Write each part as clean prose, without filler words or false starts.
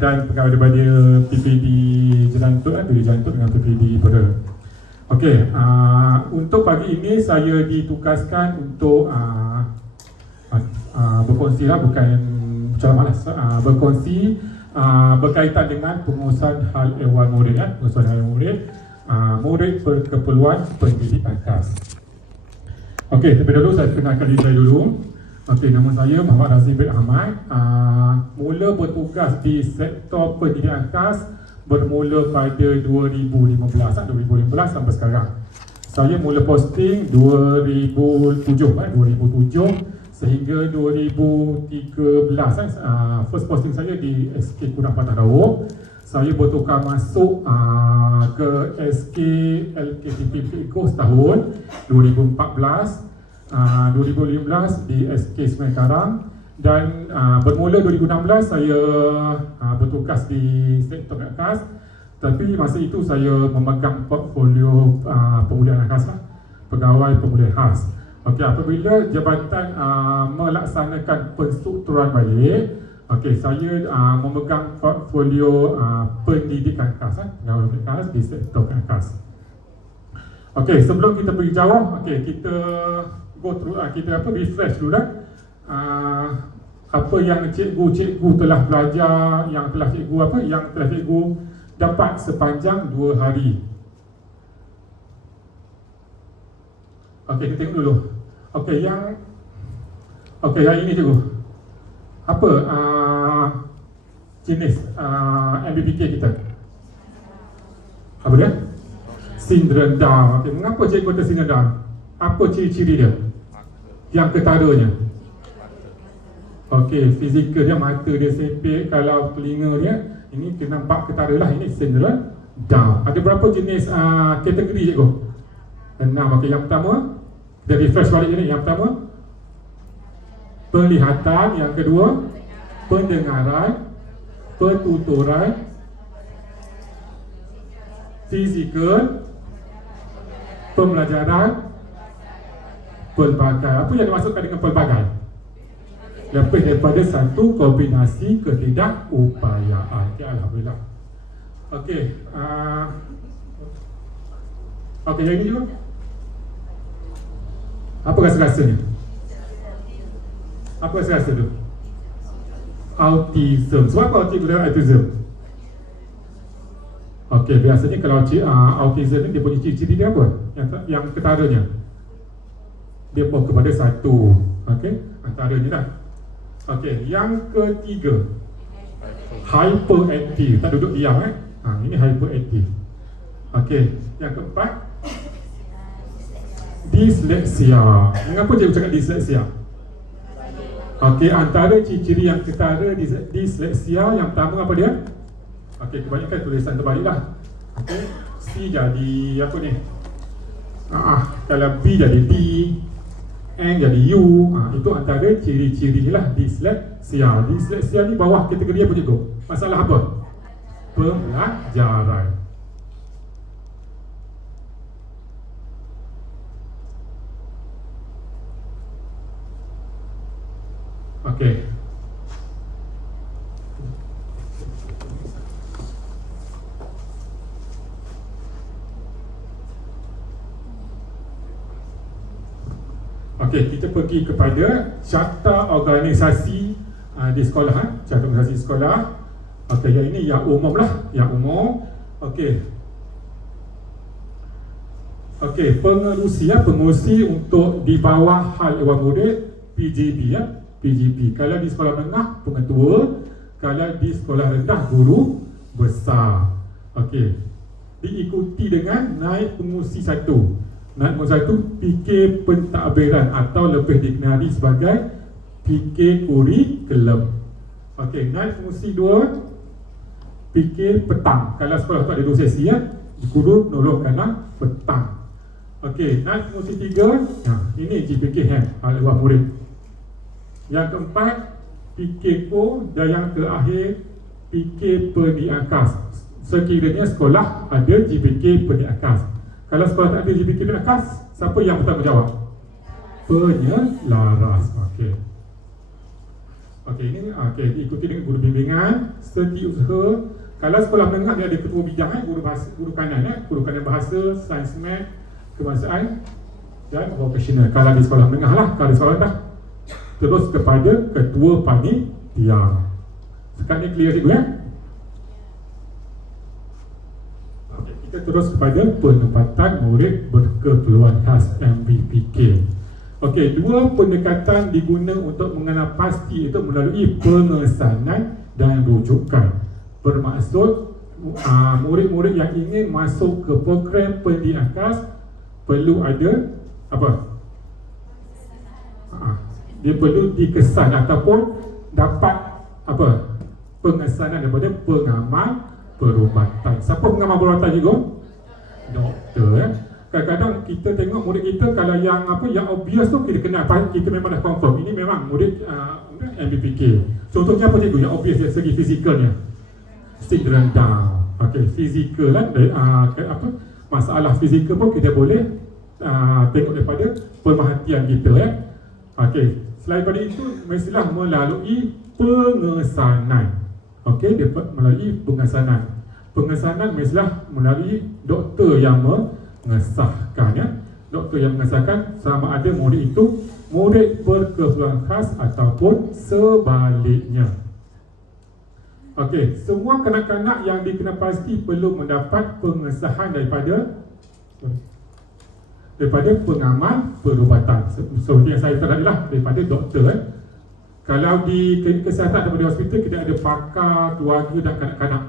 dan pegawai daripada PPD Jerantuk, PPD Jerantuk dengan PPD Pera. Okey, untuk pagi ini saya ditugaskan untuk berkongsi lah, bukan ceramah lah, berkongsi berkaitan dengan pengurusan hal ehwal murid, pengurusan hal murid, murid berkeperluan pendidikan khas. Okey, terlebih dahulu saya kenalkan diri saya dulu. Okey, nama saya Muhammad Razif bin Ahmad. Mula bertugas di sektor pendidikan khas bermula pada 2015 sampai sekarang. Saya mula posting 2007 sehingga 2013. First posting saya di SK Kudang Patah Dauk. Saya bertukar masuk ke SK LKTP Eko setahun 2014, 2015 di SK Sungai Karang, dan bermula 2016 saya bertugas di sektor khas. Tapi masa itu saya memegang portfolio pemulihan khas lah, pegawai pemulihan khas. Okey, apabila jabatan melaksanakan penstrukturan balik, okey, saya memegang portfolio pendidikan khas, pegawai pendidikan khas di sektor khas. Okey, sebelum kita pergi jauh, okey, kita go through, kita refresh dulu dah. Apa yang cikgu telah belajar, yang telah cikgu dapat sepanjang 2 hari. Okey, kita tengok dulu. Okey, yang ini cikgu. Apa jenis MBPK kita? Apa dia? Sindrom Down. Okey, mengapa cikgu kata sindrom Down? Apa ciri-ciri dia? Yang ketaranya. Okey, fizikal dia, mata dia sempit, kalau telinga dia, ini kena nampak ketara lah, ini sindrom Down. Ada berapa jenis kategori cikgu? 6. Okey, yang pertama, kita refresh balik ni. Yang pertama, penglihatan. Yang kedua, pendengaran, pertuturan, fizikal, pembelajaran, pelbagai. Apa yang dimaksudkan dengan pelbagai? Lebih daripada satu kombinasi ketidakupayaan. Okay, alhamdulillah. Okey, okey, yang ini juga. Apa rasa-rasanya? Apa rasa-rasa tu? Autism. Sebab apa autism? Okey, biasanya kalau autism ni, dia punya ciri-ciri dia apa? Yang ketaranya, dia fokus kepada satu. Okey, antaranya dah. Okey, yang ketiga, hyperaktif. Tak duduk diam ini hyperaktif. Okey, yang keempat, disleksia. Mengapa cikgu cakap disleksia? Okey, antara ciri-ciri yang ketara disleksia, yang pertama apa dia? Okey, kebanyakan tulisan terbalik lah. Okey, C jadi apa ni? Kalau B jadi D, N jadi U. Itu antara ciri-ciri lah disleksia. Disleksia ni bawah kategori apa cikgu? Masalah apa? Pembelajaran. Okey. Okey, kita pergi kepada carta organisasi di sekolah, carta organisasi sekolah. Okey, yang ini yang umum lah, yang umum. Okey. Okey, pengerusi untuk di bawah hal ehwal murid PJB PGP. Kalau di sekolah menengah, pengetua. Kalau di sekolah rendah, guru besar. Okey, diikuti dengan naib pengurusi 1. Naib pengurusi 1 fikir pentadbiran atau lebih dikenali sebagai fikir kurikulum. Okey, naib pengurusi 2 fikir petang. Kalau sekolah tu ada 2 sesi, guru nolong kanan petang. Okey, naib pengurusi 3, ini GPK hal ehwal murid. Yang keempat, fikir ko, dan yang terakhir fikir pendidikan khas. Sekiranya sekolah ada GPK pendidikan khas. Kalau sekolah tak ada GPK pendidikan khas, siapa yang bertanggungjawab? Penyelaras. Okey. Okey, ini diikuti dengan guru bimbingan setiausaha. Kalau sekolah menengah dia ada ketua bidang, guru kanan bahasa, sains mat, kebangsaan dan vocational. Kalau di sekolah menengah lah, kalau di sekolah dah terus kepada ketua panitia. Sekarang ni clear cikgu ya? Okay, kita terus kepada penempatan murid berkeperluan khas MBPK. Okey, dua pendekatan diguna untuk mengenal pasti itu melalui pengesanan dan rujukan. Bermaksud murid-murid yang ingin masuk ke program pendidikan khas perlu ada apa? Dia perlu dikesan ataupun dapat apa? Pengesanan daripada pengamal perubatan. Siapa pengamal perubatan juga? Doktor ya. Kadang-kadang kita tengok murid kita kalau yang apa yang obvious tu kita kenal, kita memang dah confirm ini memang murid MBPK. Contohnya apa cikgu yang obvious dari segi fizikalnya? Stick rendah. Okey, fizikal lah apa masalah fizikal pun kita boleh tengok daripada pemerhatian kita ya. Okey, selain daripada itu mestilah melalui pengesanan. Okey, dapat melalui pengesanan. Pengesanan mestilah melalui doktor yang mengesahkan ya. Doktor yang mengesahkan sama ada murid itu murid berkeperluan khas ataupun sebaliknya. Okey, semua kanak-kanak yang dikenal pasti perlu mendapat pengesahan daripada pengamal perubatan. Seperti yang saya katakan lah, daripada doktor Kalau di klinik kesihatan daripada hospital kita ada pakar keluarga dan kanak-kanak.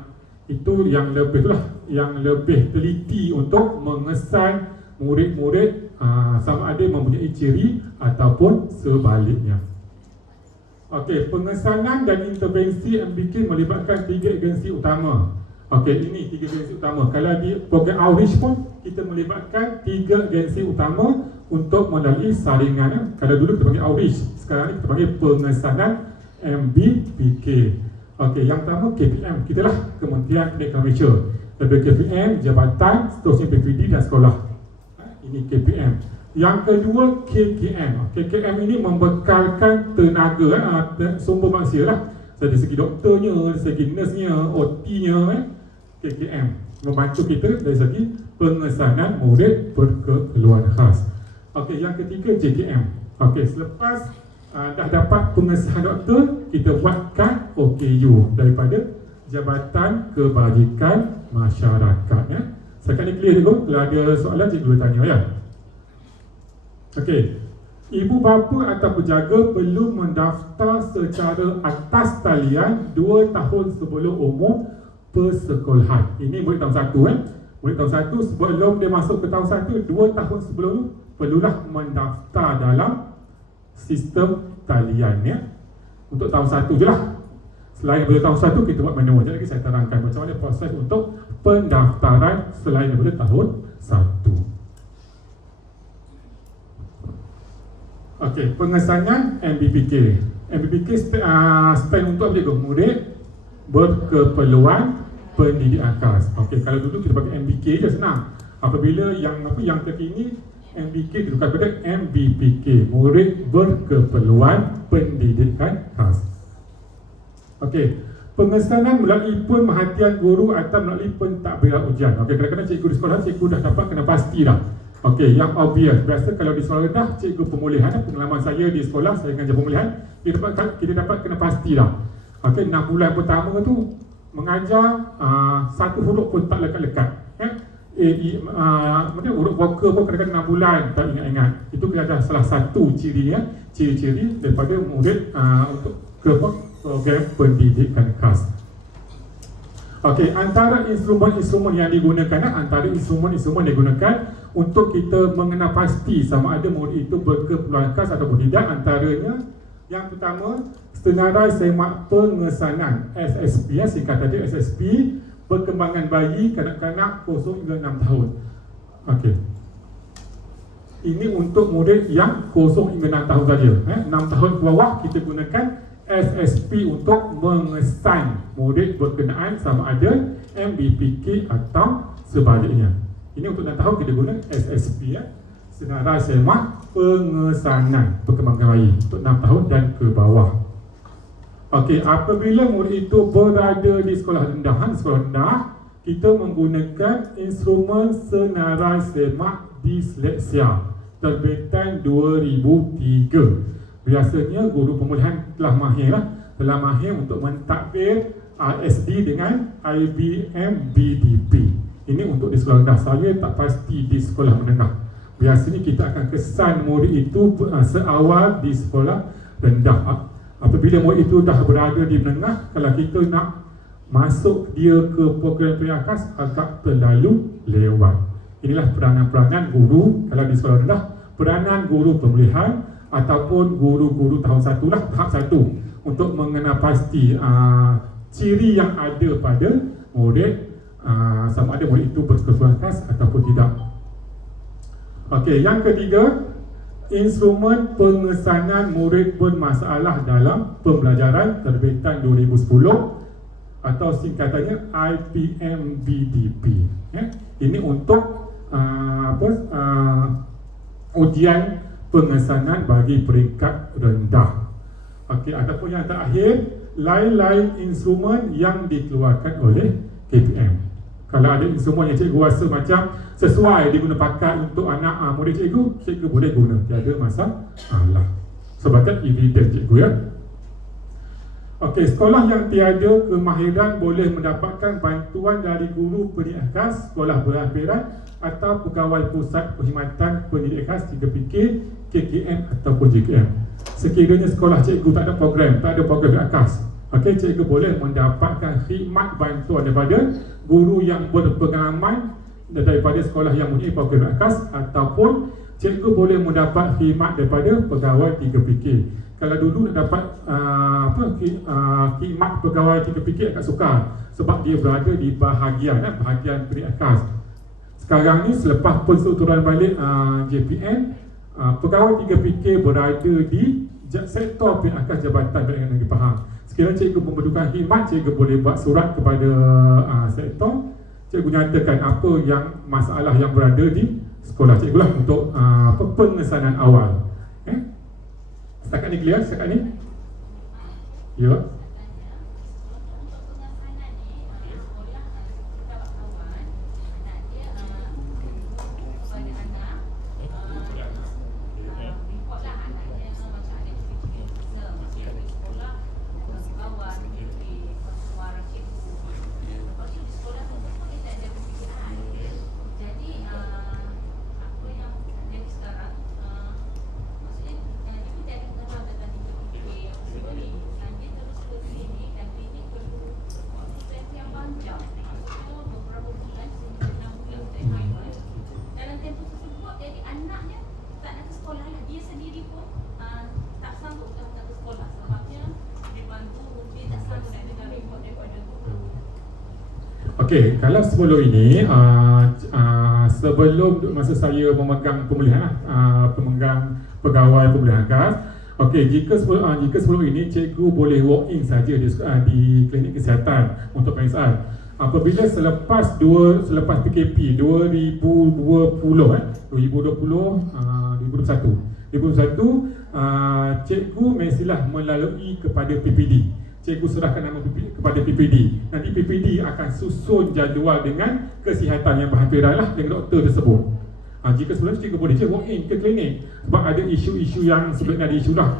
Itu yang lebih lah, yang lebih teliti untuk mengesan murid-murid sama ada mempunyai ciri ataupun sebaliknya. Okey, pengesanan dan intervensi MBK melibatkan 3 agensi utama. Okey, ini 3 agensi utama. Kalau di program outreach pun kita melibatkan 3 agensi utama untuk melalui saringan. Kalau dulu kita panggil outreach, sekarang ni kita panggil pengesanan MBPK. Okey, yang pertama KPM, kita lah Kementerian Pendidikan Malaysia. Daripada KPM, jabatan, seterusnya PPD dan sekolah. Ini KPM. Yang kedua KKM. KKM ini membekalkan tenaga, sumber manusia lah. Dari segi doktornya, dari segi nurse-nya, OT-nya, KKM membantu kita dari segi pengesanan murid berkeperluan khas. Okey, yang ketiga JKM. Okey, selepas dah dapat pengesahan doktor, kita buatkan OKU daripada Jabatan Kebajikan Masyarakat ya. Sekarang ni clear cikgu? Kalau ada soalan cikgu boleh tanya ya. Okey, ibu bapa atau penjaga perlu mendaftar secara atas talian 2 tahun sebelum umur persekolahan. Ini murid tahun 1 Murid tahun 1 sebelum dia masuk ke tahun 1, 2 tahun sebelum perlulah mendaftar dalam sistem talian ya. Untuk tahun 1 je lah. Selain daripada tahun 1 kita buat manual. Jadi saya terangkan macam mana proses untuk pendaftaran selain daripada tahun 1. Okey, pengesanan MBPK. MBPK spend untuk apa cikgu? Murid berkeperluan pendidikan khas. Okey, kalau dulu kita pakai MBK je senang. Apabila yang terkini MBK ditukar kepada MBPK, murid berkeperluan pendidikan khas. Okey, pengesanan melalui pemerhatian guru atau melalui pentadbiran ujian. Okey, kadang-kadang cikgu di sekolah cikgu dah dapat kena pasti dah. Okey, yang obvious. Biasa kalau di sekolah rendah, cikgu pemulihan, pengalaman saya di sekolah, saya mengajar pemulihan, kita dapat kena pasti dah. Okey, 6 bulan pertama tu mengajar satu huruf pun tak lekat-lekat. Mungkin huruf vokal pun kadang-kadang 6 bulan tak ingat-ingat. Itu kena ada salah satu cirinya, ciri-ciri daripada murid untuk ke program pendidikan khas. Okey, antara instrumen-instrumen yang digunakan, untuk kita mengenal pasti sama ada murid itu berkeperluan khas ataupun tidak, antaranya yang pertama senarai semak pengesanan SSP, singkatan dia SSP, perkembangan bayi kanak-kanak 0 hingga 6 tahun. Okey, ini untuk murid yang 0 hingga 6 tahun saja. 6 tahun ke bawah kita gunakan SSP untuk mengesan murid berkenaan sama ada MBPK atau sebaliknya. Ini untuk 6 tahun kita guna SSP ya. Senarai semak pengesanan perkembangan bayi untuk 6 tahun dan ke bawah. Okey, apabila murid itu berada di sekolah rendah, kita menggunakan instrumen senarai semak disleksia terbitan 2003. Biasanya guru pemulihan telah mahir untuk mentadbir RSD dengan IBM BDP. Ini untuk di sekolah rendah. Saya tak pasti di sekolah menengah. Biasanya kita akan kesan murid itu seawal di sekolah rendah. Apabila murid itu dah berada di menengah, kalau kita nak masuk dia ke program perakas agak terlalu lewat. Inilah peranan-peranan guru kalau di sekolah rendah, peranan guru pemulihan ataupun guru-guru tahun 1 lah, tahap 1 untuk mengenal pasti ciri yang ada pada murid, sama ada murid itu berkebutuhan khas ataupun tidak. Okey, yang ketiga, instrumen pengesanan murid bermasalah dalam pembelajaran terbitan 2010 atau singkatannya IPM-BDP. Ini untuk ujian pengesanan bagi peringkat rendah. Okey, ataupun yang terakhir, lain-lain instrumen yang dikeluarkan oleh KPM. Kalau ada instrumen yang cikgu rasa macam sesuai diguna pakai untuk anak murid cikgu boleh guna, tiada masalah. Sebagai evidence cikgu ya. Okey, sekolah yang tiada kemahiran boleh mendapatkan bantuan dari guru pendidik khas, sekolah berhampiran atau pegawai pusat perkhidmatan pendidik khas 3PK, KKM ataupun JKM. Sekiranya sekolah cikgu tak ada program khas, okey, cikgu boleh mendapatkan khidmat bantuan daripada guru yang berpengalaman daripada sekolah yang mempunyai program khas, ataupun cikgu boleh mendapat khidmat daripada pegawai 3PK. Kalau dulu nak dapat khidmat pegawai 3PK agak sukar sebab dia berada di bahagian pendidik khas. Sekarang ni selepas penstrukturan balik JPN, pegawai 3PK berada di sektor pendidik khas Jabatan Pendidikan Negeri Pahang. Sekiranya cikgu memerlukan khidmat, cikgu boleh buat surat kepada sektor, cikgu nyatakan apa yang masalah yang berada di sekolah cikgu lah untuk pengesanan awal. Setakat ni clear? Setakat ni? Ya. Okey, kalau sebelum ini sebelum masa saya memegang pemulihan pemegang pegawai pemulihan khas, okey, jika sebelum ini cikgu boleh walk in saja di klinik kesihatan untuk pemeriksaan. Apabila selepas PKP 2021, cikgu mestilah melalui kepada PPD. Cikgu serahkan nama kepada PPD. Nanti PPD akan susun jadual dengan kesihatan yang berhampiran lah dengan doktor tersebut. Jika sebelum cikgu boleh walk in ke klinik sebab ada isu-isu yang sebenarnya ada isu lah.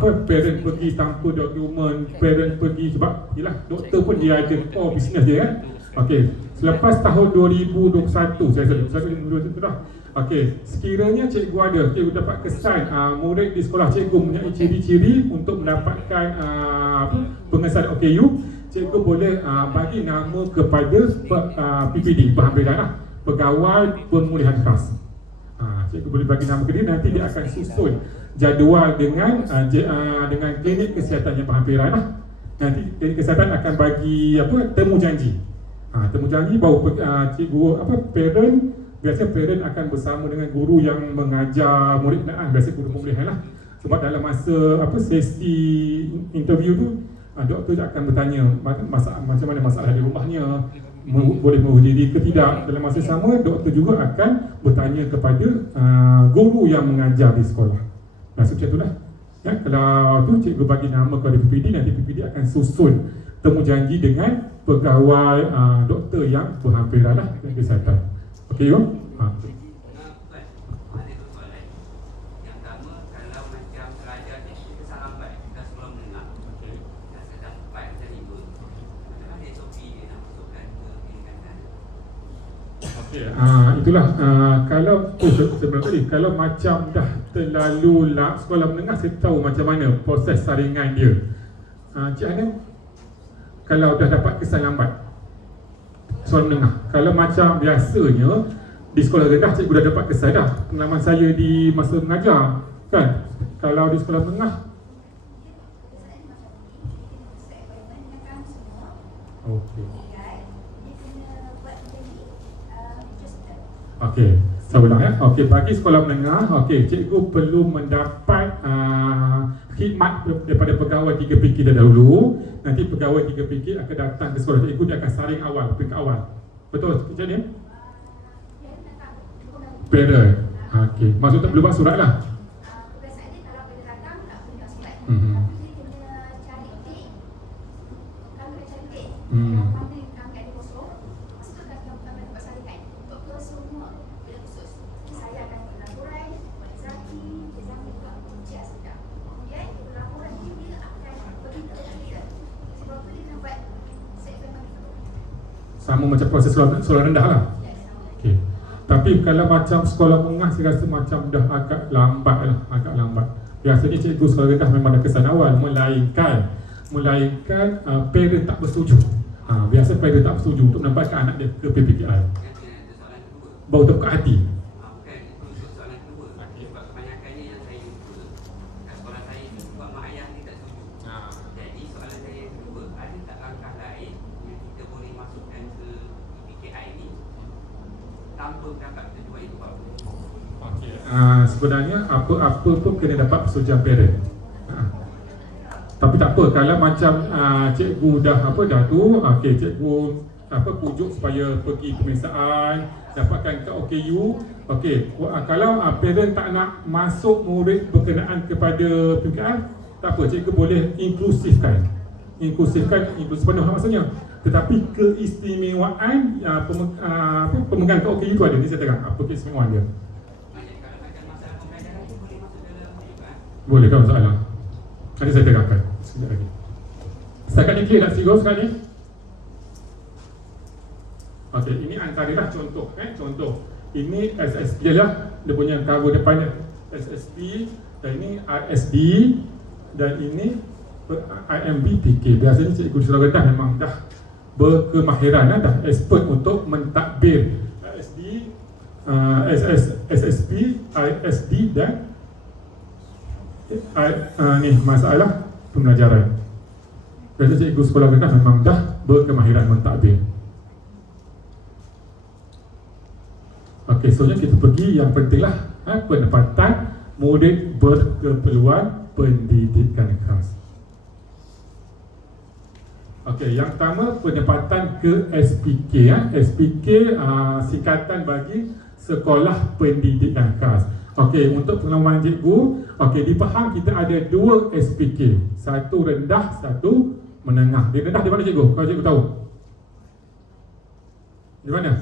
Parent pergi tanpa dokumen, parent pergi sebab yalah, doktor pun dia ada core business dia kan. Okey, selepas tahun 2021 saya rasa 2021 dah. Okey, sekiranya cikgu dapat kesan murid di sekolah cikgu mempunyai ciri-ciri untuk mendapatkan pengesahan OKU, cikgu boleh bagi nama kepada PPD, berhampiran lah, pegawai pemulihan khas. Cikgu boleh bagi nama ke dia, nanti dia akan susun jadual dengan klinik kesihatan yang berhampiran lah. Nanti klinik kesihatan akan bagi temu janji. Temu janji baru cikgu parent, biasanya parent akan bersama dengan guru yang mengajar murid biasa guru pemulihan lah. Sebab dalam masa sesi interview tu, doktor akan bertanya macam mana masalah di rumahnya, boleh menghadiri ke tidak. Dalam masa sama, doktor juga akan bertanya kepada guru yang mengajar di sekolah. Macam itulah. Ya, kalau tu cikgu bagi nama kepada PPD, nanti PPD akan susun temu janji dengan pegawai doktor yang berhampiran lah dengan kesihatan. Okey, yo? Itulah kalau sebelum tadi, kalau macam dah terlalu sekolah menengah, saya tahu macam mana proses saringan dia. Cik Ana, kalau dah dapat kesan lambat sekolah menengah, kalau macam biasanya di sekolah rendah cikgu dah dapat kesan dah, pengalaman saya di masa mengajar kan. Kalau di sekolah menengah, okey. Okey, saya ulang ya. Okey, bagi sekolah menengah, okey, cikgu perlu mendapat khidmat daripada pegawai 3PK dahulu. Nanti pegawai 3PK akan datang ke sekolah cikgu, dia akan saring awal, peringkat awal. Betul macam ni? Parent. Okey, maksud tak perlu buat surat lah. Sama macam proses sekolah rendah lah. Okay. Tapi kalau macam sekolah menengah, saya rasa macam dah agak lambat lah, agak lambat. Biasanya cikgu sekolah rendah memang dah kesan awal, melainkan parent tak bersetuju. Biasa parent tak bersetuju untuk menempatkan anak dia ke PPKI. Baru terbuka hati. Sebenarnya apa-apa pun kena dapat persetujuan parent. Tapi tak apa, kalau macam cikgu dah tu, okey, cikgu pujuk supaya pergi pemeriksaan, dapatkan kad OKU. Okey, kalau parent tak nak masuk murid berkenaan kepada PPKI, tak apa, cikgu boleh inklusifkan penuh maksudnya. Tetapi keistimewaan pemegang kad OKU tu ada, ni saya terang apa keistimewaan dia. Boleh, tak masalah. Nanti saya terangkan sekejap lagi. Setakat ni clear tak Sigo sekarang ni? Okey, ini antara contoh. Contoh. Ini SSP lah, dia punya cover depan SSP, dan ini ISD, dan ini IMBTK. Biasanya cikgu di sekolah rendah memang dah berkemahiran, dah expert untuk mentadbir ISD, SSP, ISD dan ni masalah pembelajaran. Biasa cikgu sekolah rendah memang dah berkemahiran mentadbir. Okey, soalnya kita pergi yang pentinglah penempatan murid berkeperluan pendidikan khas. Okey, yang pertama penempatan ke SPK. SPK singkatan bagi Sekolah Pendidikan Khas. Okey, untuk pengalaman cikgu, okey, di Pahang kita ada 2 SPK. Satu rendah, satu menengah. Di rendah di mana cikgu? Kalau cikgu tahu. Di mana?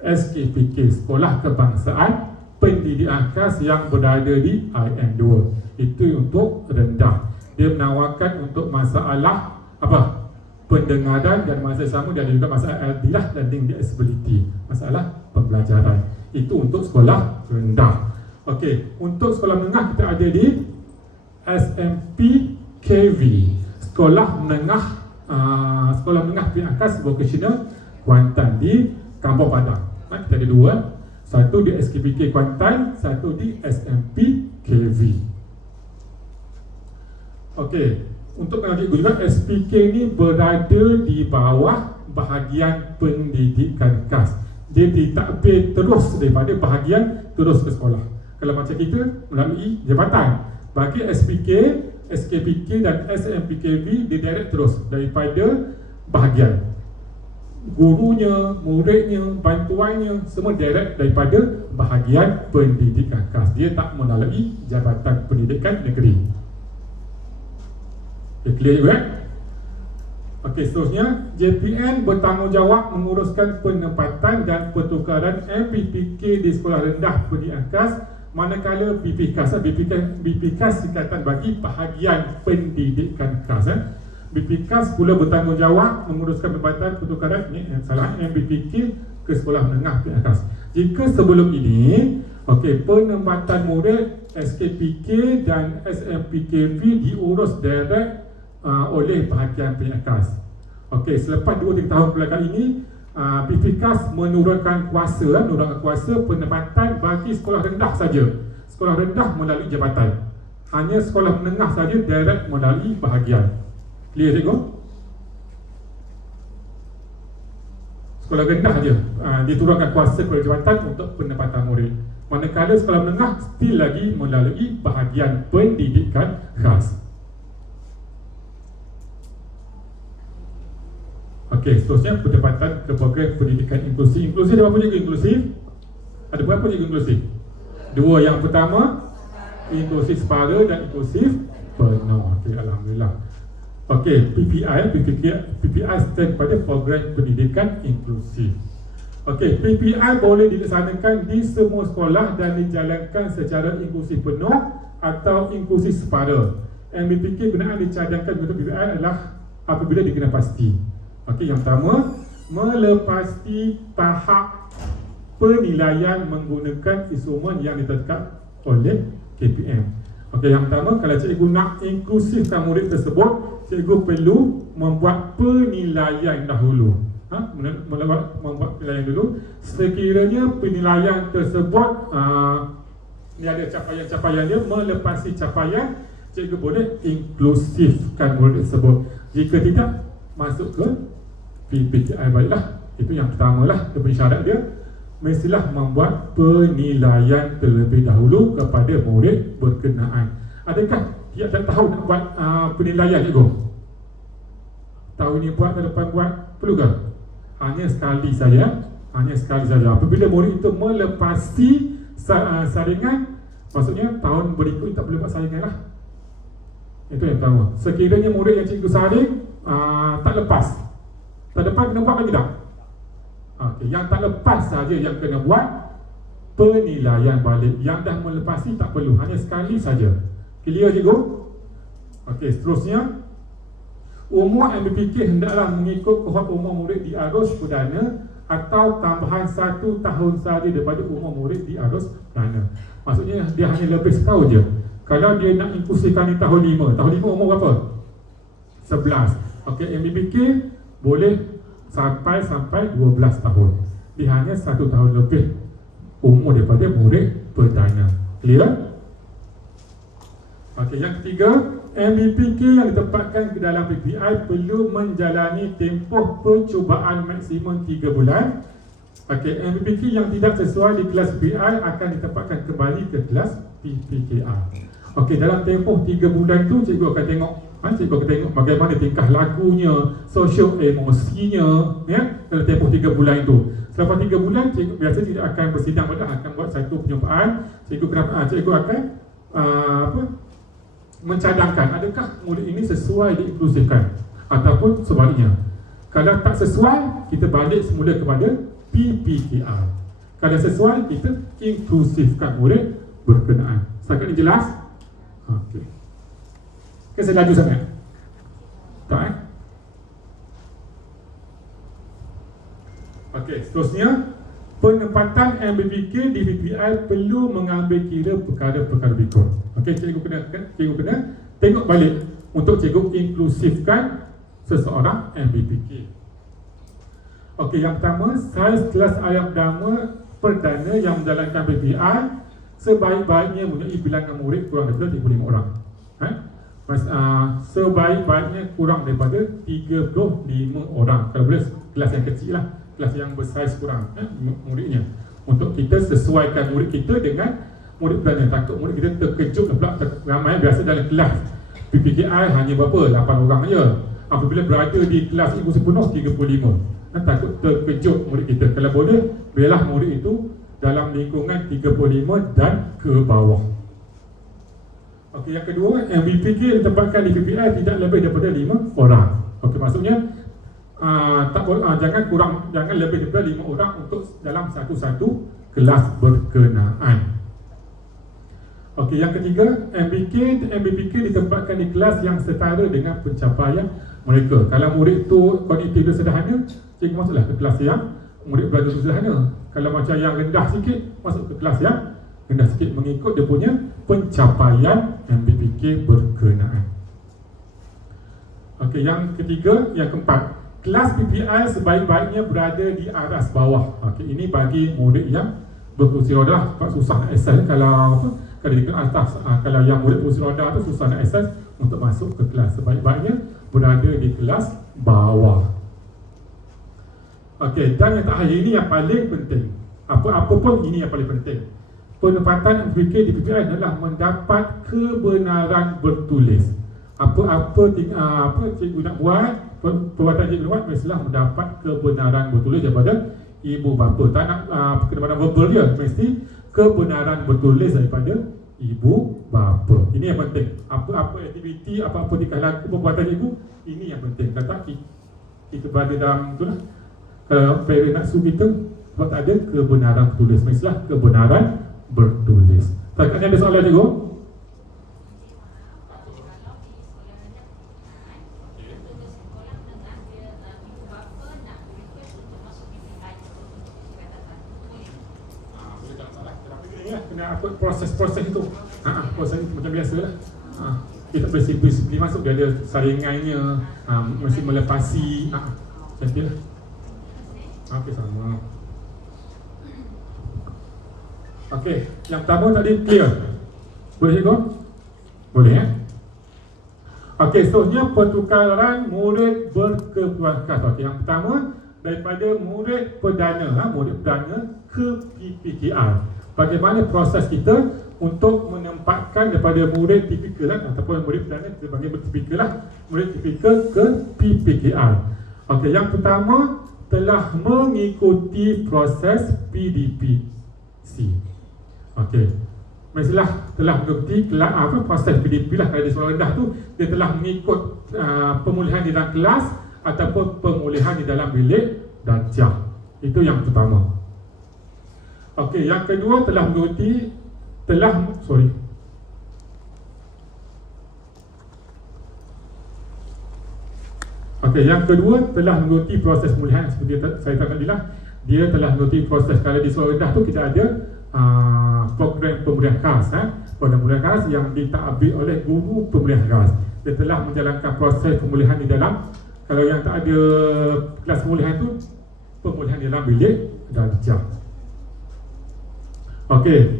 SKPK, Sekolah Kebangsaan Pendidikan Khas yang berada di IM2. Itu untuk rendah. Dia menawarkan untuk masalah pendengaran, dan masa sama dia ada juga masalah LD dan learning disability, masalah pembelajaran. Itu untuk sekolah rendah. Okey, untuk sekolah menengah kita ada di SMPKV, Sekolah Menengah Pendidikan Khas Vocational Kuantan di Kampung Padang. Kita ada 2, satu di SKPK Kuantan, satu di SMPKV. Okey, untuk pengajar cikgu juga, SPK ni berada di bawah bahagian pendidikan khas. Dia ditadbir terus daripada bahagian terus ke sekolah. Kalau macam kita melalui jabatan, bagi SPK, SKPK dan SMPKV dia direct terus daripada bahagian. gurunya, muridnya, bantuannya semua direct daripada bahagian pendidikan khas. Dia tak melalui Jabatan Pendidikan Negeri. Okay, clear juga? Okey, seterusnya JPN bertanggungjawab menguruskan penempatan dan pertukaran MPPK di sekolah rendah pendidikan khas, manakala BPKAS singkatan bagi bahagian pendidikan khas. BPKAS pula bertanggungjawab menguruskan penempatan pertukaran MPPK ke sekolah menengah pendidikan khas. Jika sebelum ini, okey, penempatan murid SKPK dan SMPKV diurus direct oleh bahagian pendidikan khas. Okey, selepas 2-3 tahun belakang ini, BPKAS menurunkan kuasa penempatan bagi sekolah rendah saja. Sekolah rendah melalui jabatan. Hanya sekolah menengah saja direct melalui bahagian. Clear cikgu? Sekolah rendah saja diturunkan kuasa kepada jabatan untuk penempatan murid. Manakala sekolah menengah still lagi melalui bahagian pendidikan khas. Okey, seterusnya pendapatan ke program pendidikan inklusif. Inklusif ada berapa cikgu inklusif? Ada berapa cikgu inklusif? Dua. Yang pertama inklusif separa dan inklusif penuh. Okey, alhamdulillah. Okey, PPI stand pada program pendidikan inklusif. Okey, PPI boleh dilaksanakan di semua sekolah dan dijalankan secara inklusif penuh atau inklusif separa. MPPK gunaan dicadangkan untuk PPI adalah apabila dikenal pasti. Okey, yang pertama, melepasi tahap penilaian menggunakan instrumen yang ditetapkan oleh KPM. Okey, yang pertama, kalau cikgu nak inklusifkan murid tersebut, cikgu perlu membuat penilaian dahulu. Membuat penilaian dulu. Sekiranya penilaian tersebut ni ada capaian-capaian dia, melepasi capaian, cikgu boleh inklusifkan murid tersebut. Jika tidak, masuk ke PPKI baiklah. Itu yang pertama lah, syarat dia mestilah membuat penilaian terlebih dahulu kepada murid berkenaan. Adakah tiap tahun nak buat penilaian cikgu? Tahun ni buat, tahun depan buat, perlu ke? Hanya sekali saja. Apabila murid itu melepasi saringan, maksudnya tahun berikut tak boleh buat saringan lah. Itu yang pertama. Sekiranya murid yang cikgu saring tak lepas, tahun depan kena buat lagi tak? Okey, yang tak lepas saja yang kena buat penilaian balik. Yang dah melepasi tak perlu, hanya sekali saja. Clear cikgu? Okey, seterusnya umur MPPK hendaklah mengikut kohort umur murid di arus perdana atau tambahan 1 tahun saja daripada umur murid di arus perdana. Maksudnya dia hanya lebih setahun je. Kalau dia nak inklusifkan di tahun 5 umur berapa? 11. Okey, MPPK boleh sampai 12 tahun. Dia hanya 1 tahun lebih umur daripada murid perdana. Clear? Okey, yang ketiga, MPPK yang ditempatkan ke dalam PPI perlu menjalani tempoh percubaan maksimum 3 bulan. Okey, MPPK yang tidak sesuai di kelas PPI akan ditempatkan kembali ke kelas PPKR. Okey, dalam tempoh 3 bulan tu cikgu akan tengok cikgu akan tengok bagaimana tingkah lakunya, sosial emosinya, ya, dalam tempoh 3 bulan itu. Selepas 3 bulan, cikgu biasa tidak akan bersidang pada, akan buat satu perjumpaan. Cikgu akan mencadangkan adakah murid ini sesuai diinklusifkan ataupun sebaliknya. Kalau tak sesuai, kita balik semula kepada PPKR. Kalau sesuai, kita inklusifkan murid berkenaan. Setakat ini jelas? Okey. Okay, saya laju sangat. Tak Okey, seterusnya penempatan MPPK di PPI perlu mengambil kira perkara-perkara berikut. Okey, cikgu kena tengok balik untuk cikgu inklusifkan seseorang MPPK. Okey, yang pertama, saiz kelas ayam perdana yang menjalankan PPI sebaik-baiknya mempunyai bilangan murid kurang daripada 35 orang. Sebaik-baiknya kurang daripada 35 orang. Kalau boleh kelas yang kecil lah, kelas yang bersaiz kurang muridnya, untuk kita sesuaikan murid kita dengan murid perdana. Takut murid kita terkejut pula ramai. Biasa dalam kelas PPKI hanya berapa? 8 orang je. Apabila berada di kelas inklusif penuh 35. takut terkejut murid kita. Kalau boleh, biarlah murid itu dalam lingkungan 35 dan ke bawah. Okey, yang kedua, MVPK ditempatkan di PPI tidak lebih daripada 5 orang. Okey, maksudnya jangan lebih daripada 5 orang untuk dalam satu-satu kelas berkenaan. Okey, yang ketiga, MVPK ditempatkan di kelas yang setara dengan pencapaian mereka. Kalau murid tu kognitif dia sederhana, cikgu masuklah ke kelas yang murid belajar sederhana. Kalau macam yang rendah sikit, masuk ke kelas yang rendah sikit mengikut dia punya pencapaian MVPK berkenaan. Okey, yang ketiga, yang keempat, kelas PPI sebaik-baiknya berada di aras bawah. Okey, ini bagi murid yang berkursi roda, susah nak access kalau di atas, kalau yang murid kursi roda tu susah nak access untuk masuk ke kelas. Sebaik-baiknya berada di kelas bawah. Okey, dan yang terakhir ini yang paling penting. Apa-apa pun ini yang paling penting. Penempatan MVPK di PPI adalah mendapat kebenaran bertulis. Apa-apa cikgu nak buat, perbuatan cikgu buat mestilah mendapat kebenaran bertulis daripada ibu bapa. Tak nak kebenaran verbal dia, mesti kebenaran bertulis daripada ibu bapa. Ini yang penting. Apa-apa aktiviti, apa-apa tingkah laku perbuatan ibu, ini yang penting. Kata kita berada dalam itulah. Kalau parent nak suruh kita, sebab tak ada kebenaran bertulis, mestilah kebenaran bertulis. Takkan ada soalan cikgu? Kena ikut proses-proses itu. Proses itu macam biasa lah. Kita tak boleh simply masuk, dia ada saringannya, mesti melepasi. Macam tu lah. Okey, sama. Okey, yang pertama tadi clear. Boleh cikgu? Boleh ya? Okey, seterusnya pertukaran murid berkeluarga. Okey, yang pertama daripada murid perdana ke PPKI. Bagaimana proses kita untuk menempatkan daripada murid tipikal ataupun murid perdana kita panggil tipikal lah, murid tipikal ke PPKI. Okey, yang pertama telah mengikuti proses PDPC. Okey, mestilah telah mengikuti proses PDP lah. Kalau di sekolah rendah tu dia telah mengikut pemulihan di dalam kelas ataupun pemulihan di dalam bilik darjah. Itu yang pertama. Okey, yang kedua telah mengikuti yang kedua telah mengikuti proses pemulihan seperti saya katakan tadi lah. Dia telah mengikuti proses. Kalau di sekolah rendah tu kita ada program pemulihan khas, program pemulihan khas yang ditakbir oleh guru pemulihan khas. Dia telah menjalankan proses pemulihan di dalam, kalau yang tak ada kelas pemulihan tu, pemulihan di dalam bilik darjah. Okey,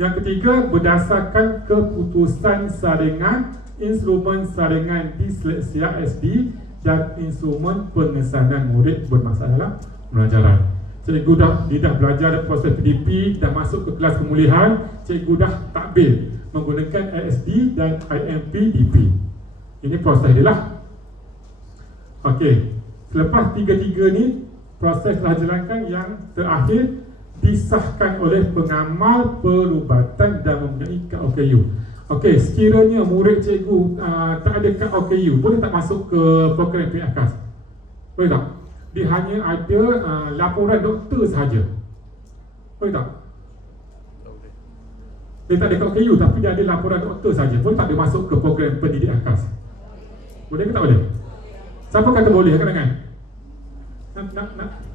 yang ketiga berdasarkan keputusan saringan instrumen saringan disleksia SD dan instrumen pengesanan murid bermasalah dalam pembelajaran. Cikgu dah belajar proses PDP, dah masuk ke kelas pemulihan, cikgu dah takbir menggunakan ASD dan IMPDP. Ini proses dia lah. Okey, selepas tiga-tiga ni proses telah dijalankan, yang terakhir disahkan oleh pengamal perubatan dan mempunyai kad OKU. Okey, sekiranya murid cikgu tak ada kad OKU, boleh tak masuk ke program PAKAS? Boleh tak? Dia hanya ada laporan doktor sahaja. Boleh tak? Dia tak ada kad OKU tapi dia ada laporan doktor sahaja. Boleh tak dia masuk ke program pendidik AKAS? Boleh ke tak boleh? Siapa kata boleh? Kadang-kadang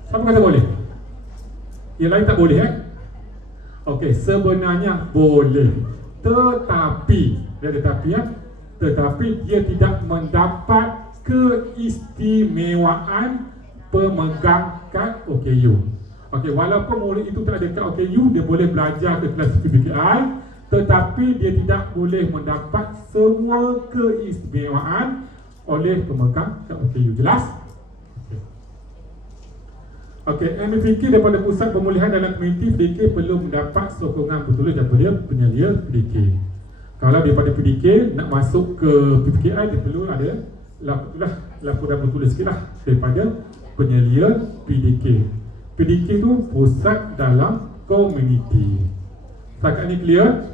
siapa kata boleh? Yang lain tak boleh Okey, sebenarnya boleh. Tetapi dia tidak mendapat keistimewaan pemegang kad OKU. Okey, walaupun murid itu tak ada kad OKU, dia boleh belajar ke kelas PPKI, tetapi dia tidak boleh mendapat semua keistimewaan oleh pemegang kad OKU. Jelas? Okey, MVPK daripada Pusat Pemulihan dalam Komuniti PDK perlu mendapat sokongan bertulis daripada penyelia PDK. Kalau daripada PDK nak masuk ke PPKI, dia perlu ada laporan bertulis sikit lah daripada penyelia PDK. PDK tu pusat dalam komuniti. Setakat ni clear?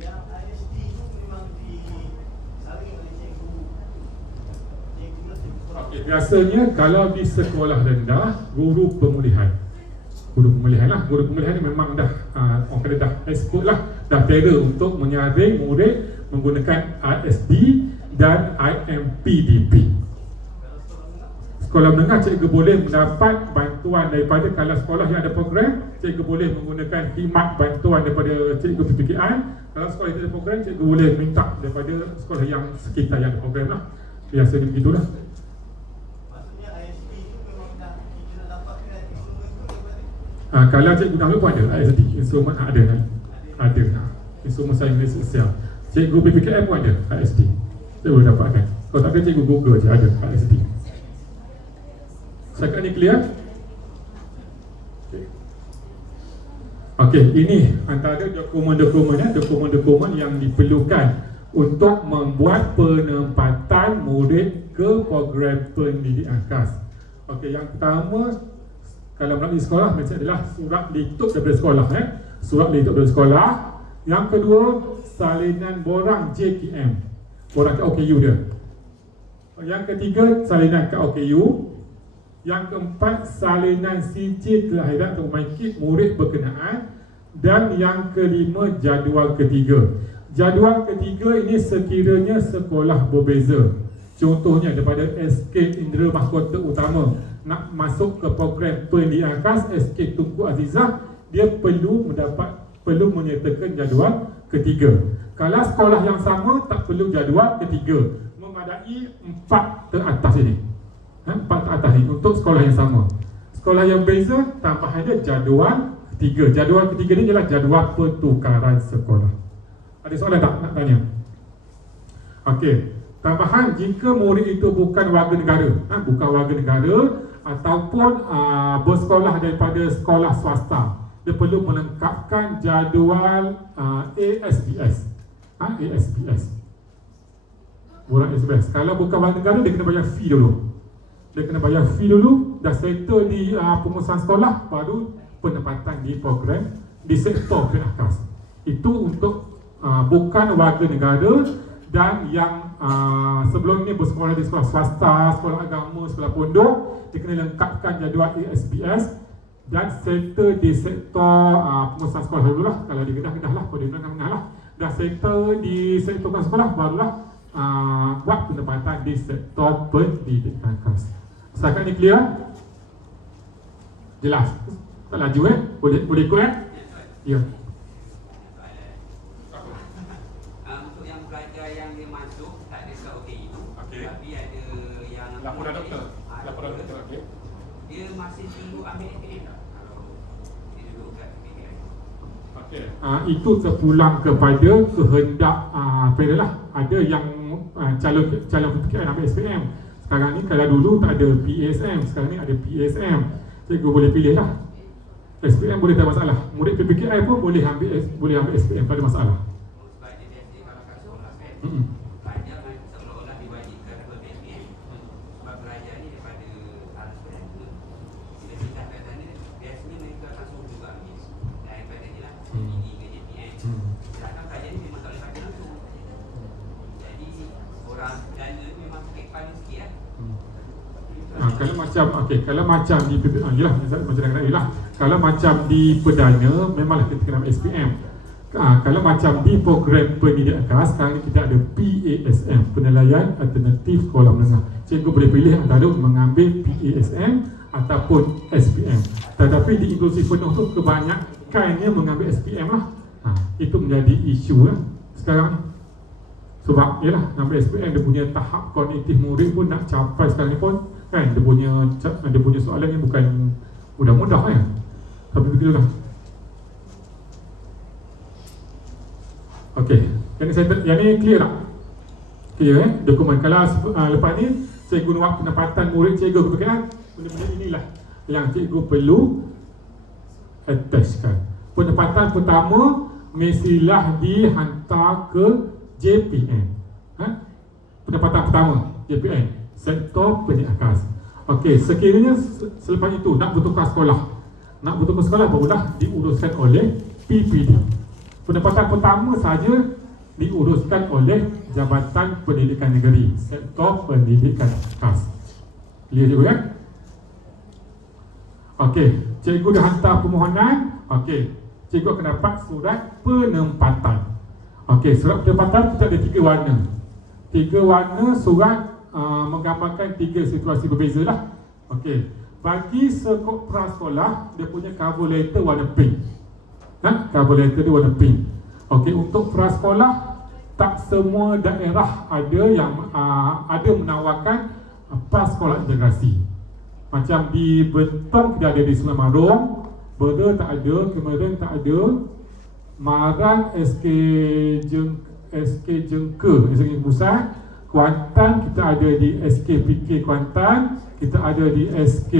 Yang ISD tu memang disaring oleh cikgu. Okay, biasanya kalau di sekolah rendah, guru pemulihan lah. Guru pemulihan ni memang dah orang kata dah expert lah, dah terror untuk menyaring murid menggunakan ISD dan IMPDP. Sekolah menengah cikgu boleh mendapat bantuan daripada, kalau sekolah yang ada program, cikgu boleh menggunakan khidmat bantuan daripada cikgu PPKI. Kalau sekolah yang ada program, cikgu boleh minta daripada sekolah yang sekitar yang ada program lah. Biasanya begitulah. Maksudnya ISD tu memang dah kita dah dapatkan instrumen tu daripada. Kalau cikgu download pun ada ISD, instrumen ada. Instrumen sains sosial. Cikgu PPKI pun ada ISD. Cikgu boleh dapatkan. Kalau tak ada, cikgu Google je ada ISD. Setakat ni clear? Okey, ini antara dokumen-dokumen yang diperlukan untuk membuat penempatan murid ke program pendidikan khas. Okey, yang pertama, kalau melalui sekolah mesti adalah surat letup daripada sekolah, surat letup daripada sekolah. Yang kedua, salinan borang JKM, borang KOKU dia. Yang ketiga, salinan KOKU. Yang keempat, salinan CJ kelahiran atau matrikut murid berkenaan. Dan yang kelima, jadual ketiga. Jadual ketiga ini sekiranya sekolah berbeza, contohnya daripada SK Indra Mahkota Utama nak masuk ke program pendidikan khas SK Tunku Azizah, dia perlu menyertakan jadual ketiga. Kalau sekolah yang sama tak perlu jadual ketiga, memadai 4 teratas ini. 4 teratas ini untuk sekolah yang sama. Sekolah yang beza tambah ada jadual ketiga. Jadual ketiga ni ialah jadual pertukaran sekolah. Ada soalan tak nak tanya? Okey, tambahan jika murid itu bukan warga negara, bukan warga negara ataupun bersekolah daripada sekolah swasta, dia perlu melengkapkan jadual ASBS. ASBS. Borang ASBS. Kalau bukan warga negara, dia kena bayar fee dulu. Dah settle di pengurusan sekolah, baru penempatan di program di sektor pendidikan khas. Itu untuk bukan warga negara dan yang sebelum ini bersekolah di sekolah swasta, sekolah agama, sekolah pondok, dia kena lengkapkan jadual ASBS dan settle di sektor pengurusan sekolah dululah. Kalau di Kedah lah, kalau di Menengah lah, dah settle di sektor sekolah, barulah buat penempatan di sektor pendidikan khas. Setakat ni clear? Jelas? Tak laju Boleh ikut Ya. Untuk yang pelajar yang dia masuk tak ada kat OKU, tapi ada yang Laporan doktor. Okey. Dia masih tunggu ambil SPM tak? Kalau dia duduk kat PPKI. Okey. Itu terpulang kepada kehendak lah. Ada yang calon PPKI ambil SPM. Sekarang ni kalau dulu tak ada PASM, sekarang ni ada PASM. Cikgu boleh pilih lah. SPM boleh, tak masalah. Murid PPKI pun boleh ambil SPM, tak ada masalah. Sebab dia biasa kalau kat sekolah kan, pelajar kan seolah-olah diwajibkan dapat SPM. Sebab pelajar ni daripada RSPM tu, bila kita kat sana, biasanya mereka langsung juga ambil. Dan daripada je lah, ini ke JPM. Sedangkan pelajar ni memang tak boleh baca langsung. Jadi orang dana tu memang sakit kepala sikit lah. Kalau macam di kalau macam di perdana memanglah kita kena ambil SPM. Kalau macam di program pendidikan khas, sekarang ni kita ada PASM, penilaian alternatif sekolah menengah. Cikgu boleh pilih antara mengambil PASM ataupun SPM. Tetapi di inklusif penuh tu kebanyakannya mengambil SPM lah. Itu menjadi isu lah sekarang ni. Sebab yalah, ambil SPM dia punya tahap kognitif murid pun nak capai sekarang ni pun kan, dia punya soalan ni bukan mudah-mudah kan. Tapi begitulah. Okey, yang ni clear tak? Clear dokumen. Kalau lepas ni cikgu buat penempatan murid cikgu kepekaan, benda-benda inilah yang cikgu perlu attachkan. Penempatan pertama mestilah dihantar ke JPN. Penempatan pertama JPN. sektor pendidikan khas. Okey, sekiranya selepas itu nak bertukar sekolah, barulah diuruskan oleh PPD. Pendapatan pertama saja diuruskan oleh Jabatan Pendidikan Negeri, sektor pendidikan khas. Clear juga kan? Okey, cikgu dah hantar permohonan. Okey, cikgu akan dapat surat penempatan. Okey, surat penempatan kita ada 3 warna. 3 warna surat menggambarkan 3 situasi berbeza lah. Okey, bagi sekop prasekolah dia punya cover letter warna pink. Cover letter dia warna pink. Okey, untuk prasekolah tak semua daerah ada yang ada menawarkan prasekolah integrasi. Macam di Bentong kita ada di Sungai Marong, Bera tak ada, Kemerin tak ada, Marang SK Jengke Pusat, Kuantan kita ada di SKPK Kuantan, kita ada di SK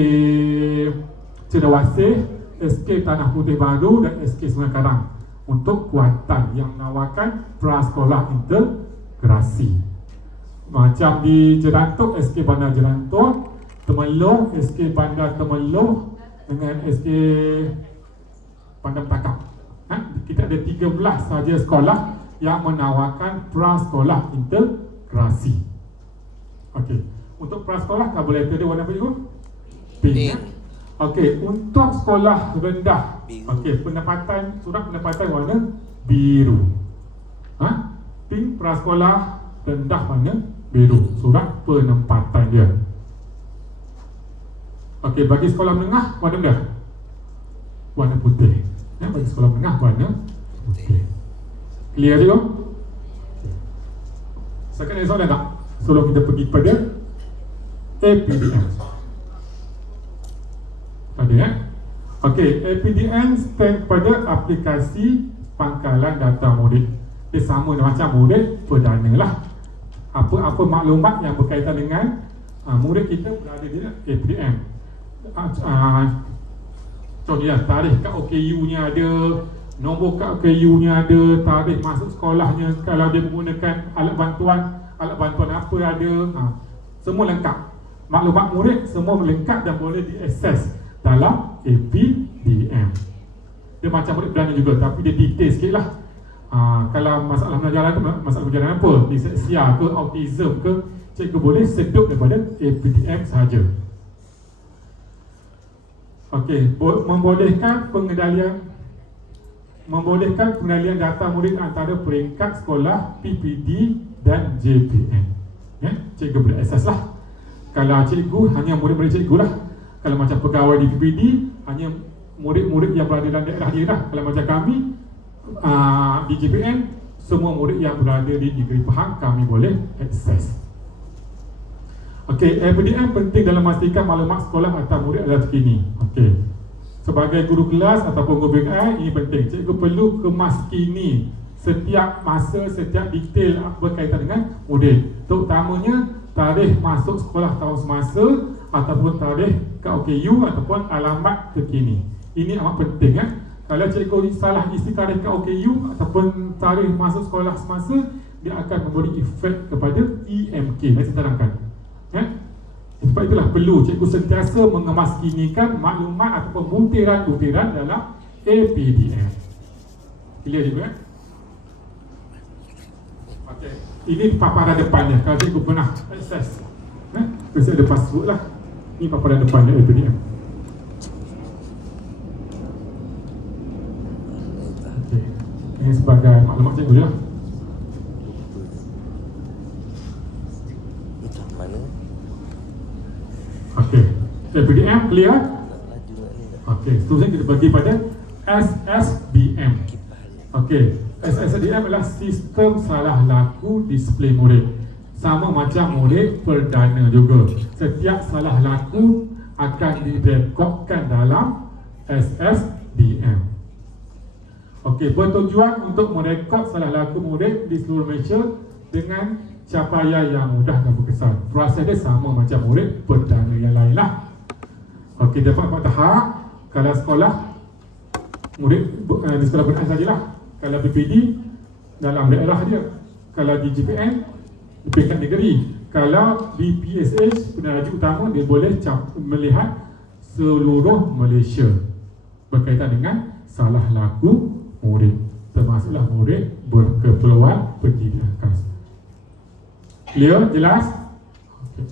Cendawasih, SK Tanah Putih Baru dan SK Sungai Karang. Untuk Kuantan yang menawarkan prasekolah integrasi. Macam di Jerantuk, SK Bandar Jerantuk, Temeloh, SK Bandar Temeloh dengan SK Bandar Takap. Kita ada 13 saja sekolah yang menawarkan prasekolah integrasi. Okey, untuk prasekolah cover letter dia warna apa juga? Pink. Okey, untuk sekolah rendah, okey, surat pendapatan warna biru. Pink prasekolah rendah warna biru, surat penempatan dia. Okey, bagi sekolah menengah warna apa? Warna putih. Bagi sekolah menengah warna putih. Clear juga? Sekarang ada soalan tak? Sebelum kita pergi pada APDN. Tadi Okey, APDN stand pada aplikasi pangkalan data murid. Dia sama macam murid perdana lah. Apa-apa maklumat yang berkaitan dengan murid kita berada di APDN. Contohnya tarikh kat OKU nya ada, nombor kat OKU nya ada, tarikh masuk sekolahnya, kalau dia menggunakan alat bantuan apa ada, semua lengkap. Maklumat murid semua lengkap dan boleh diakses dalam APDM. Dia macam murid perdana juga, tapi dia detail sikit lah. Kalau masalah pengajaran tu, masalah pengajaran apa, disleksia ke, autism ke, cikgu boleh sedup daripada APDM sahaja. Okey, membolehkan pengendalian data murid antara peringkat sekolah PPD dan JPN. Cikgu boleh akses lah. Kalau cikgu, hanya murid-murid cikgu lah. Kalau macam pegawai di PPD, hanya murid-murid yang berada dalam daerah dia lah. Kalau macam kami di JPN, semua murid yang berada di negeri Pahang kami boleh akses. Okey, APDN penting dalam memastikan maklumat sekolah atau murid adalah terkini. Okey, sebagai guru kelas ataupun guru BKI, ini penting. Cikgu perlu kemaskini setiap masa, setiap detail berkaitan dengan murid, terutamanya tarikh masuk sekolah tahun semasa ataupun tarikh kat OKU ataupun alamat terkini. Ini amat penting. Kalau cikgu salah isi tarikh kat OKU ataupun tarikh masuk sekolah semasa, dia akan memberi efek kepada EMK. Nanti saya terangkan. Sebab itulah perlu cikgu sentiasa mengemaskinikan maklumat ataupun butiran-butiran dalam APDN. Clear juga? Okey, ini paparan depannya. Kalau cikgu pernah akses, mesti ada password lah. Ini paparan depannya APDN. Okey, ini sebagai maklumat cikgu je lah. Okey, APDM clear? Okey, seterusnya kita bagi pada SSDM. Okey, SSDM adalah sistem salah laku display murid. Sama macam murid perdana juga. Setiap salah laku akan direkodkan dalam SSDM. Okey, bertujuan untuk merekod salah laku murid di seluruh Malaysia dengan capaian yang mudah dan berkesan. Proses dia sama macam murid perdana yang lain lah. Okey, dapat 4 tahap. Kalau sekolah murid di sekolah berkenaan sajalah. Kalau PPD dalam daerah dia. Kalau di JPN di peringkat negeri. Kalau di PSH, peneraju utama dia boleh melihat seluruh Malaysia berkaitan dengan salah laku murid, termasuklah murid berkeperluan pendidikan khas. Clear? Jelas? Okay.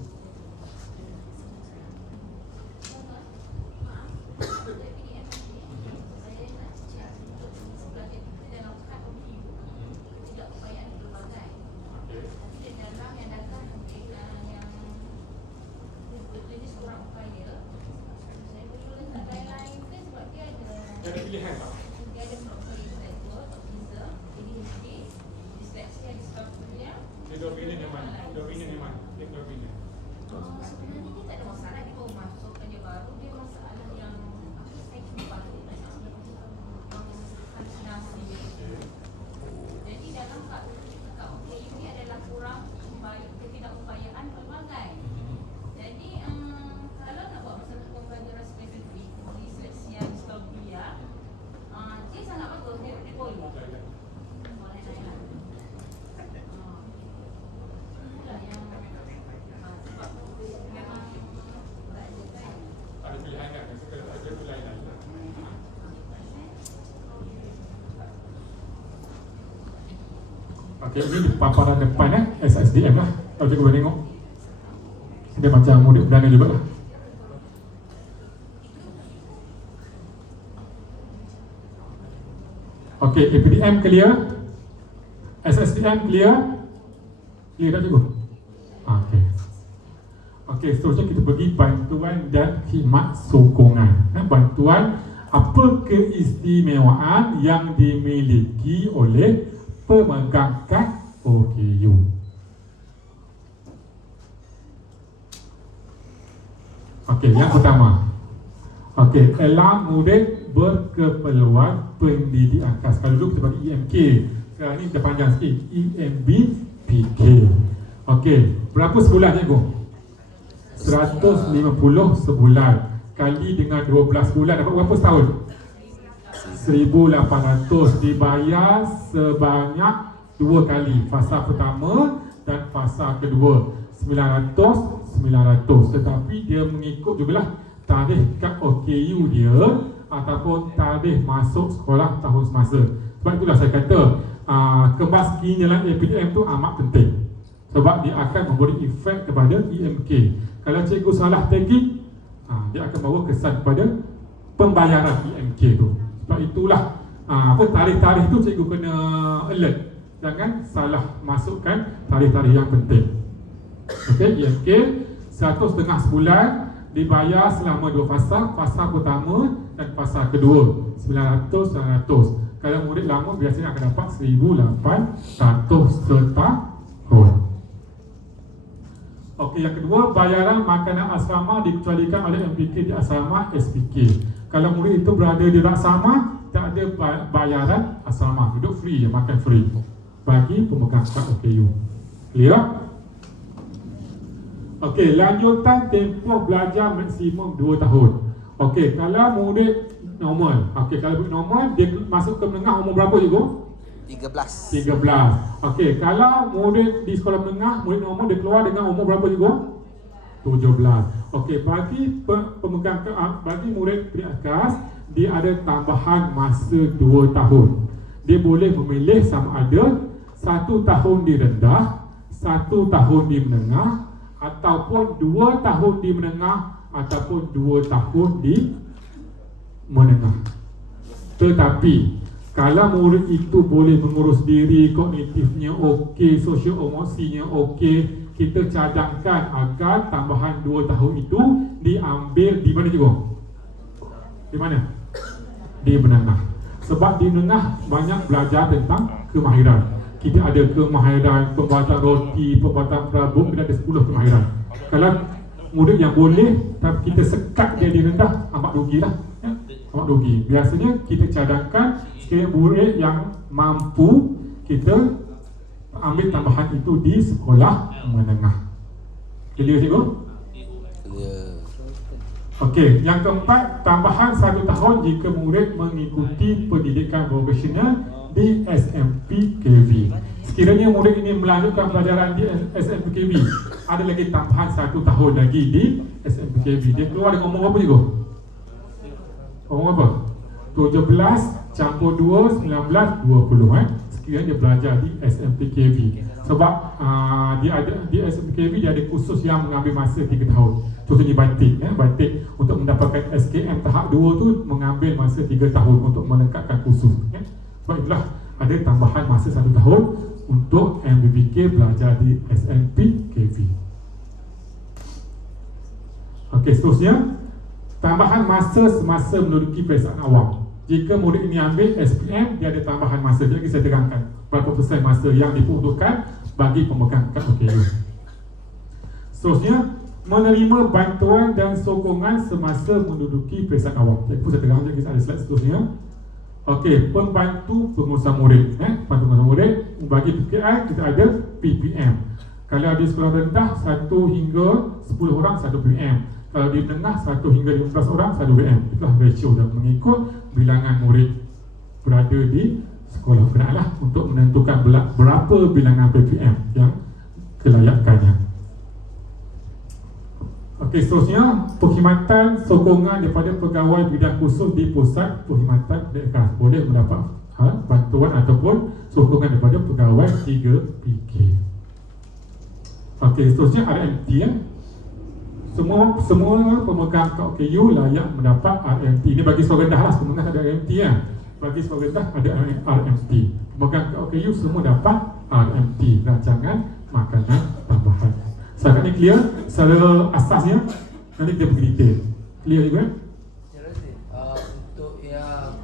Ada pilihan tak? Dia dua opinion yang mana? Dua opinion yang mana? Dia dua opinion. Sebenarnya dia tak ada masalah, dia baru masuk kerja baru, dia masalah yang apa saya cuba halusinasi. Jadi dalam kat OKU ni adalah kurang ketidakupayaan pelbagai. Jadi kalau nak buat masalah pembelajaran spesifik disleksia dyscalculia, dia sangat bagus, dia boleh. Boleh layan. Itulah yang sebab memang belajar kan. Ada pilihan kan? Sekarang ada pilihan. Okey, ini di paparan depan SSDM lah. Kalau cikgu boleh tengok, dia macam murid perdana juga lah. Okey, APDM clear, SSDM clear, clear tak cikgu? Okey. Okey, seterusnya kita pergi bantuan dan khidmat sokongan. Bantuan, apa keistimewaan yang dimiliki oleh pemegang kad OKU? Okey, yang pertama. Okey, elang murid berkeperluan pendidikan khas. Kalau dulu kita pakai EMK, sekarang ni kita panjang sikit, EMBPK. Okey, berapa sebulan cikgu? 150 sebulan kali dengan 12 bulan dapat berapa setahun? 1,800, dibayar sebanyak 2 kali, fasa pertama dan fasa kedua, 900. Tetapi dia mengikut jugalah tarikh kad OKU dia ataupun tarikh masuk sekolah tahun semasa. Sebab itulah saya kata kembas dalam APDM tu amat penting, sebab dia akan memberi efek kepada EMK. Kalau cikgu salah tagging, dia akan bawa kesan kepada pembayaran EMK tu. Sebab itulah tarikh-tarikh tu cikgu kena alert, jangan salah masukkan tarikh-tarikh yang penting. Okey, EMK 1,5 sebulan, dibayar selama 2 fasa, fasa pertama dan fasa kedua, 900. Kalau murid lama biasanya akan dapat 1,800 setahun. Okey, yang kedua, bayaran makanan asrama dikecualikan oleh MPK di asrama SPK. Kalau murid itu berada di asrama, tak ada bayaran asrama, duduk free, makan free bagi pemegang kad OKU. Clear? Okey, lanjutan tempoh belajar maksimum 2 tahun. Okey, kalau murid normal, okey, kalau murid normal dia masuk ke menengah umur berapa cikgu? 13. Okey, kalau murid di sekolah menengah, murid normal dia keluar dengan umur berapa cikgu? 17. Okey, bagi pemegang bagi murid pendidikan khas, dia ada tambahan masa 2 tahun. Dia boleh memilih sama ada 1 tahun di rendah, 1 tahun di menengah, ataupun 2 tahun di menengah, ataupun 2 tahun di menengah. Tetapi kalau murid itu boleh mengurus diri, kognitifnya okey, sosial emosinya okey, kita cadangkan agar tambahan 2 tahun itu diambil di mana cikgu? Di mana? Di menengah. Sebab di menengah banyak belajar tentang kemahiran. Kita ada kemahiran pembuatan roti, pembuatan perabot, kita ada 10 kemahiran. Kalau murid yang boleh tapi kita sekat dia di rendah, amat rugilah, ya? Amat rugi. Biasanya kita cadangkan sekiranya murid yang mampu, kita ambil tambahan itu di sekolah menengah. Clear cikgu? Clear. Okey, yang keempat, tambahan 1 tahun jika murid mengikuti pendidikan vocational di SMP KV. sekiranya murid ini melanjutkan pelajaran di SMPKB, ada lagi tambahan 1 tahun lagi di SMPKB. Dia keluar dengan umur berapa juga? Umur berapa? 17 campur 2, 19, 20 sekiranya dia belajar di SMPKB. Sebab dia ada di SMPKB dia ada kursus yang mengambil masa 3 tahun. Contohnya batik, batik untuk mendapatkan SKM tahap 2 tu mengambil masa 3 tahun untuk melengkapkan kursus. Sebab itulah ada tambahan masa 1 tahun untuk MBBK belajar di SMPKB. Okey, seterusnya tambahan masa semasa menduduki peperiksaan awam. Jika murid ini ambil SPM, dia ada tambahan masa. Jadi saya terangkan berapa persen masa yang diperuntukkan bagi pemegang kad OKU. Seterusnya, menerima bantuan dan sokongan semasa menduduki peperiksaan awam. Jadi saya terangkan, jadi ada slide seterusnya. Okey, pembantu pengurusan murid. Pembantu pengurusan murid bagi PKI kita ada PPM. Kalau di sekolah rendah 1 hingga 10 orang 1 PPM. Kalau di tengah 1 hingga 15 orang 1 PM. Itulah ratio dan mengikut bilangan murid berada di sekolah berkenaan lah untuk menentukan berapa bilangan PPM yang kelayakannya. Okey, seterusnya perkhidmatan sokongan daripada pegawai bidang khusus di pusat perkhidmatan pendidikan boleh mendapat bantuan ataupun sokongan daripada pegawai 3PK. Okey, seterusnya RMT Semua pemegang kad OKU layak mendapat RMT. Ini bagi sekolah rendah lah, sebenarnya ada RMT Bagi sekolah rendah ada RMT. Pemegang kad OKU semua dapat RMT, rancangan makanan tambahan. Sekarang ni clear secara asasnya, nanti kita pergi detail. Clear juga? Saya rasa untuk yang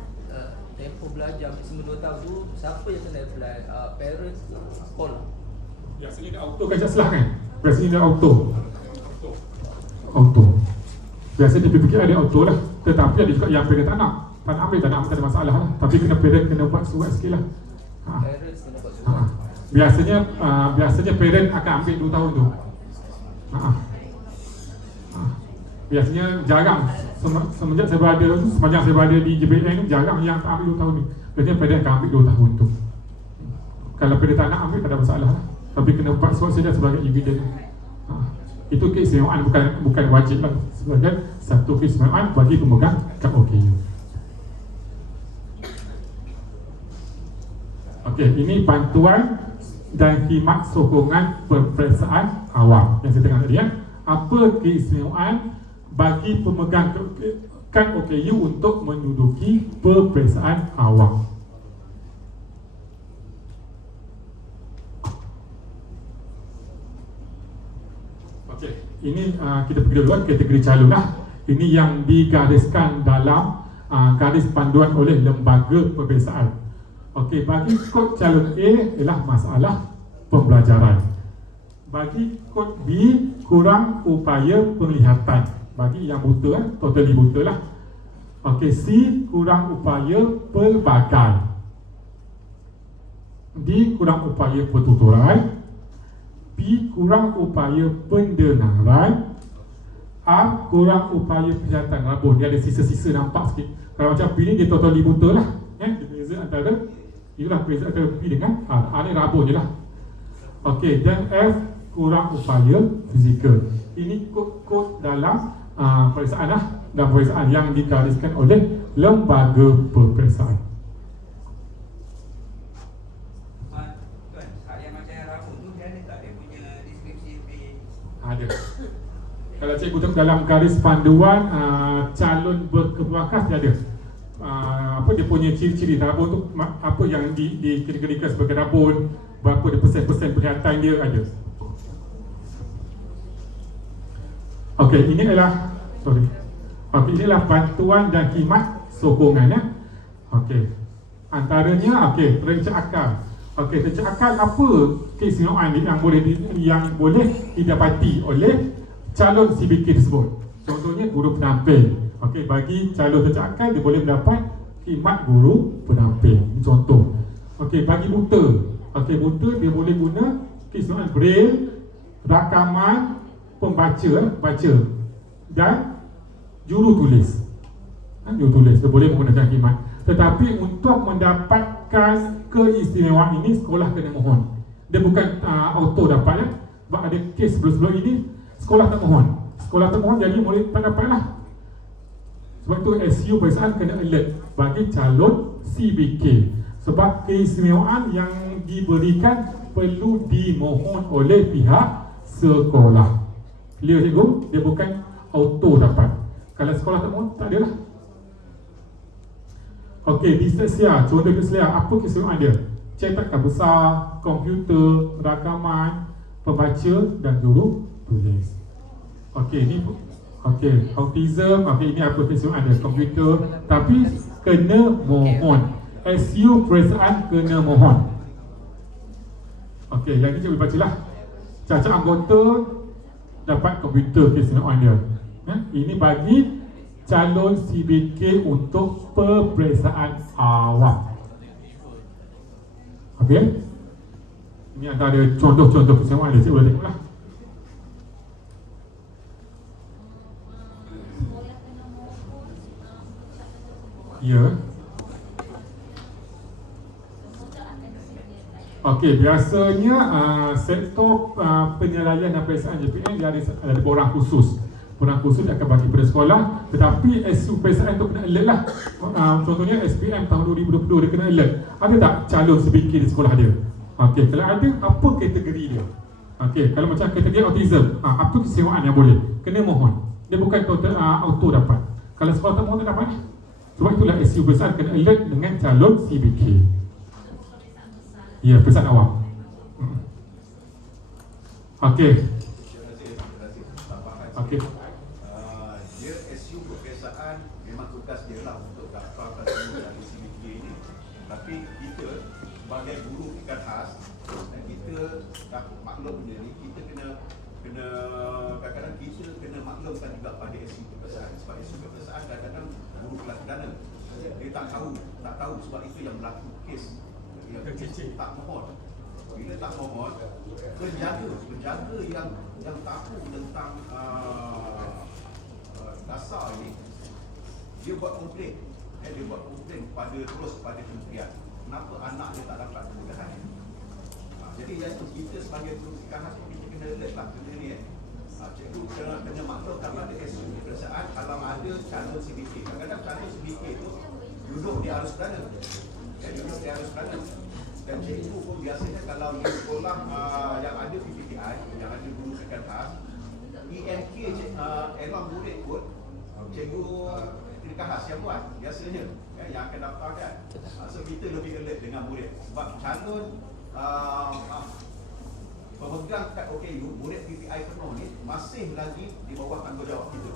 tempoh belajar maksimum 2 tahun tu, siapa yang kena apply? Parents, sekolah? Biasanya dia auto kan salah kan? Biasanya dia auto. Biasanya di PPK ada auto lah. Tetapi ada juga yang parent tak nak ambil, tak ada masalah lah. Tapi kena parent kena buat surat sikit lah. Parents kena buat surat. Biasanya parent akan ambil 2 tahun tu. Biasanya jarang semenjak saya berada di JBN ni jarang yang tak ambil 2 tahun ni. Biasanya parent akan ambil 2 tahun tu. Kalau parent tak nak ambil tak ada masalah lah. Tapi kena buat surat saja sebagai evidence. Itu keistimewaan, bukan wajib lah, sebagai satu keistimewaan bagi pemegang kad OKU. Okey, ini bantuan dan khidmat sokongan peperiksaan awam yang saya tengok tadi Apa keistimewaan bagi pemegang kad OKU untuk menduduki peperiksaan awam? Ini kita pergi dulu kategori calon lah. Ini yang digariskan dalam garis panduan oleh lembaga peperiksaan. Okey, bagi kod calon A ialah masalah pembelajaran. Bagi kod B kurang upaya penglihatan. Bagi yang buta totally buta lah. Okey, C kurang upaya pelbagai. D kurang upaya pertuturan. B kurang upaya pendengaran. R kurang upaya penglihatan rabun. Dia ada sisa-sisa nampak sikit. Kalau macam B ni dia totally buta lah. Dia beza antara, itulah beza antara B dengan R. R ni rabun je lah. Okey, dan F kurang upaya fizikal. Ini kod-kod dalam peperiksaan lah. Dan peperiksaan yang digariskan oleh lembaga peperiksaan. Ada. Kalau cikgu tengok dalam garis panduan calon berkebuakas dia ada apa dia punya ciri-ciri rabun tu, apa yang dikategorikan sebagai rabun, berapa dia persen penglihatan dia ada. Okey, ini adalah bantuan dan khidmat sokongan ya. Okey. Antaranya perencaan akal. Okey, perencaan akal apa keistimewaan yang boleh didapati oleh calon CBK tersebut? Contohnya guru penampil. Okey, bagi calon perencaan akal dia boleh mendapat khidmat guru penampil. Ini contoh. Okey, bagi buta. Okey, buta dia boleh guna keistimewaan braille, rakaman, baca dan juru tulis. Juru tulis dia boleh menggunakan khidmat. Tetapi untuk mendapatkan dapatkan keistimewaan ini, sekolah kena mohon. Dia bukan auto dapat ya. Sebab ada kes sebelum-sebelum ini sekolah tak mohon. Sekolah tak mohon jadi murid tak dapat lah. Sebab itu SU peperiksaan kena alert bagi calon CBK. Sebab keistimewaan yang diberikan perlu dimohon oleh pihak sekolah. Clear cikgu? Dia bukan auto dapat. Kalau sekolah tak mohon, tak ada lah. Okey, disleksia. Contoh disleksia, apa keistimewaan dia? Cetakan besar, komputer, rakaman, pembaca dan juru tulis. Okey, ni autism. Okey, ini apa keistimewaan dia? Komputer, tapi kena mohon. SU peperiksaan kena mohon. Okey, yang ni cikgu bacalah. Cacat anggota dapat komputer keistimewaan dia. Ini bagi calon CBK untuk peperiksaan awam. Okey. Ini antara contoh-contoh keistimewaan dia, cikgu boleh tengoklah. Ya. Okey, biasanya sektor penyelaian dan peperiksaan JPN dia ada borang khusus. Borang khusus akan bagi pada sekolah, tetapi SU peperiksaan tu kena alert lah. Contohnya SPM tahun 2020 dia kena alert. Ada tak calon CBK di sekolah dia? Okey, kalau ada, apa kategori dia? Okey, kalau macam kategori autism, apa keistimewaan yang boleh? Kena mohon. Dia bukan total auto dapat. Kalau sekolah tak mohon tak dapat. Sebab itulah SU peperiksaan kena alert dengan calon CBK. Ya, peperiksaan awam. Okey. Okey. Dia SU peperiksaan memang tugas dia lah untuk daftarkan semua dari CBK ini. Tapi kita sebagai guru tingkat khas dan kita dah maklum benda ni, kita kena kadang-kadang kita kena maklumkan juga pada SU peperiksaan. Sebab SU peperiksaan kadang-kadang guru kelas perdana dia tak tahu sebab itu yang berlaku kes yang tak mohon. Bila tak mohon, penjaga yang tahu tentang dasar ini, dia buat komplain. Dia buat komplain terus kepada kementerian. Kenapa anak dia tak dapat kemudahan ini? Jadi yang itu kita sebagai guru tingkat kita kena alert lah benda ni. Cikgu kena maklumkan pada SU peperiksaan kalau ada calon CBK. Kadang-kadang calon CBK itu duduk di arus perdana. Duduk di arus perdana. Dan cikgu pun biasanya kalau di sekolah yang ada PPTI, yang ada guru tingkat khas, EMK elong murid pun cikgu tingkat khas yang buat biasanya yang akan daftarkan. So kita lebih alert dengan murid sebab calon pemegang kad OKU, murid PPI penuh ni masih lagi di bawah tanggungjawab kita.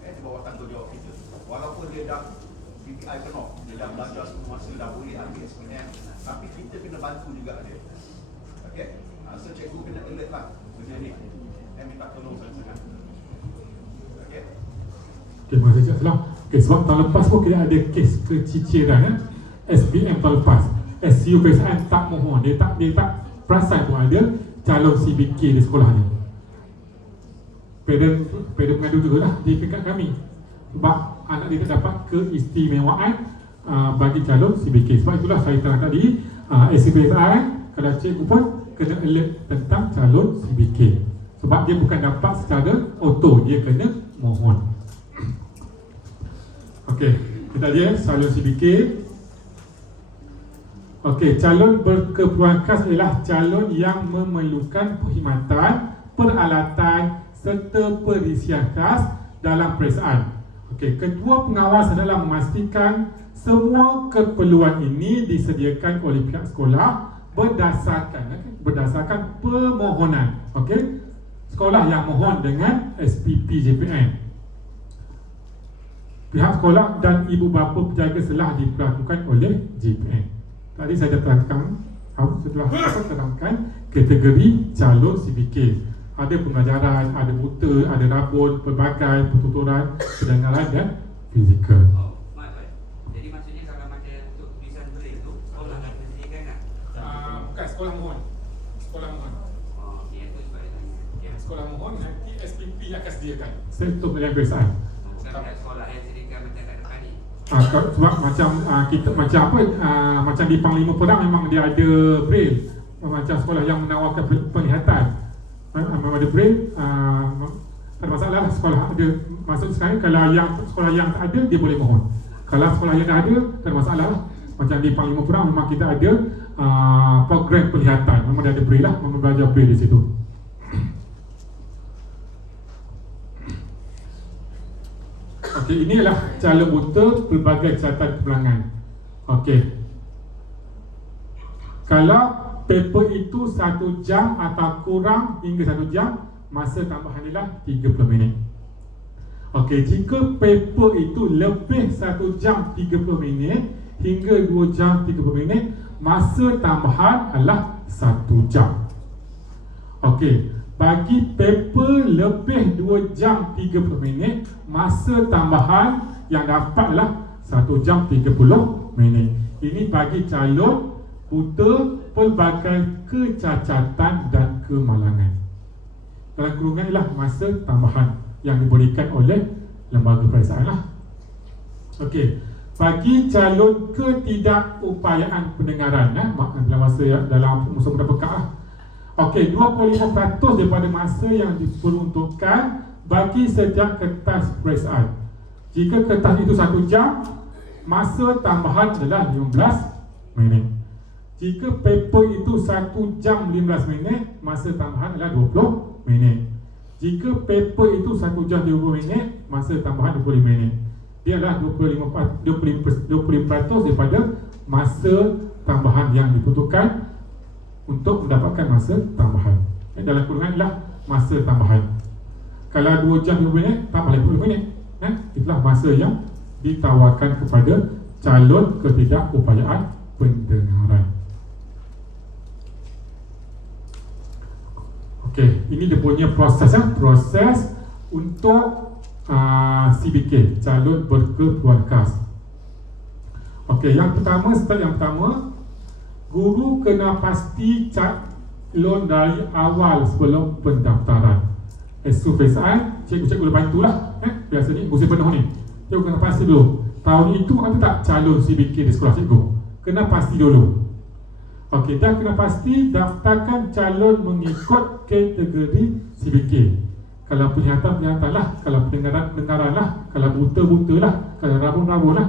Di bawah tanggungjawab kita. Walaupun dia dah PPI penuh, dia dah belajar semua masa, dah boleh ambil SPM, tapi kita kena bantu juga dia. Okey? So cikgu kena alert lah benda ni. Dan minta tolong sangat-sangat. Okey? Terima kasih Cik Salam. Okey, sebab tahun lepas pun kita ada kes keciciran SPM tahun lepas. SU peperiksaan tak mohon, dia tak perasan pun ada calon CBK di sekolahnya. Parent mengadu juga lah di peringkat kami. Sebab anak dia tak dapat keistimewaan bagi calon CBK. Sebab itulah saya terang tadi SU peperiksaan kalau cikgu pun kena alert tentang calon CBK. Sebab dia bukan dapat secara auto, dia kena mohon. Okey, kita lihat calon CBK. Okey, calon berkeperluan khas ialah calon yang memerlukan perkhidmatan, peralatan serta perisian khas dalam peperiksaan. Okey, ketua pengawas adalah memastikan semua keperluan ini disediakan oleh pihak sekolah berdasarkan permohonan. Okey, sekolah yang mohon dengan SPP JPN. Pihak sekolah dan ibu bapa penjaga telah diperlakukan oleh JPN. Tadi saya dah terangkan kategori calon CBK. Ada pengajaran, ada buta, ada rabun, pelbagai, pertuturan, pendengaran dan fizikal. Jadi maksudnya kalau macam untuk tulisan braille tu, sekolah akan tersediakan tak? Bukan, sekolah mohon. Sekolah mohon. Yang tu sebab dia tanya. Sekolah mohon, nanti SPP yang akan sediakan. Sektor penilaian peperiksaan. Bukan pihak sekolah yang sediakan macam kat depan ni. Sebab macam kita macam apa, macam di Panglima Perang memang dia ada braille. Macam sekolah yang menawarkan penglihatan memang ada braille. Tak ada masalah lah, sekolah ada. Maksud sekarang kalau yang sekolah yang tak ada, dia boleh mohon. Kalau sekolah yang dah ada, tak ada masalah lah. Macam di Panglima Perang memang kita ada program penglihatan, memang dia ada braille lah, memang belajar braille di situ. Okey, inilah calon buta pelbagai catatan kebelangan. Okey, kalau paper itu 1 jam atau kurang hingga 1 jam, masa tambahan ialah 30 minit. Okey, jika paper itu lebih 1 jam 30 minit hingga 2 jam 30 minit, masa tambahan adalah 1 jam. Okey, bagi paper lebih 2 jam 30 minit, masa tambahan yang dapat adalah 1 jam 30 minit. Ini bagi calon buta pelbagai kecacatan dan kemalangan. Dalam kurungan ialah masa tambahan yang diberikan oleh lembaga peperiksaan lah. Okey, bagi calon ketidakupayaan pendengaran, dalam masa dalam musim pekat lah. Okey, 25% daripada masa yang diperuntukkan bagi setiap kertas peperiksaan. Jika kertas itu 1 jam, masa tambahan adalah 15 minit. Jika paper itu 1 jam 15 minit, masa tambahan adalah 20 minit. Jika paper itu 1 jam 20 minit, masa tambahan 20 minit. Dia adalah 20% daripada masa tambahan yang dibutuhkan untuk mendapatkan masa tambahan. Dalam kurungan ialah masa tambahan. Kalau 2 jam 20 minit, tambah 20 minit. Itulah masa yang ditawarkan kepada calon ketidakupayaan pendengaran. Okey, ini dia punya proses proses untuk CBK, calon berkeperluan khas. Okey, yang pertama, step yang pertama, guru kena pasti calon dari awal sebelum pendaftaran. Peperiksaan, cikgu-cikgu boleh bantulah. Biasanya kursi penuh ni, cikgu kena pasti dulu. Tahun itu ada tak calon CBK di sekolah cikgu? Kena pasti dulu. Okey, dah kena pasti, daftarkan calon mengikut kategori CBK. Kalau penglihatan lah, kalau pendengaran lah, kalau buta lah, kalau rabun lah,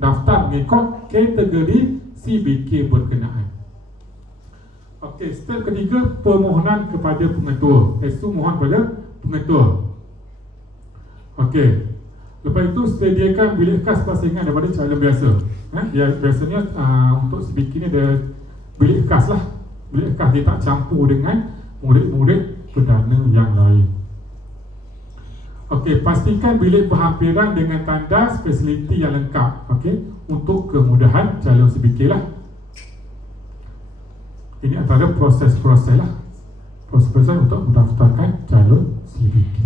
daftar mengikut kategori CBK berkenaan. Okey, step ketiga, permohonan kepada pengetua. Esu mohon kepada pengetua. Okey, lepas itu sediakan bilik khas pasangan daripada calon biasa. Biasanya untuk CBK ni ada bilik khas lah. Bilik khas dia tak campur dengan murid-murid perdana yang lain. Okey, pastikan bilik berhampiran dengan tandas fasiliti yang lengkap. Okey, untuk kemudahan calon CBK lah. Ini antara proses-proses lah. Proses-proses untuk mendaftarkan calon CBK.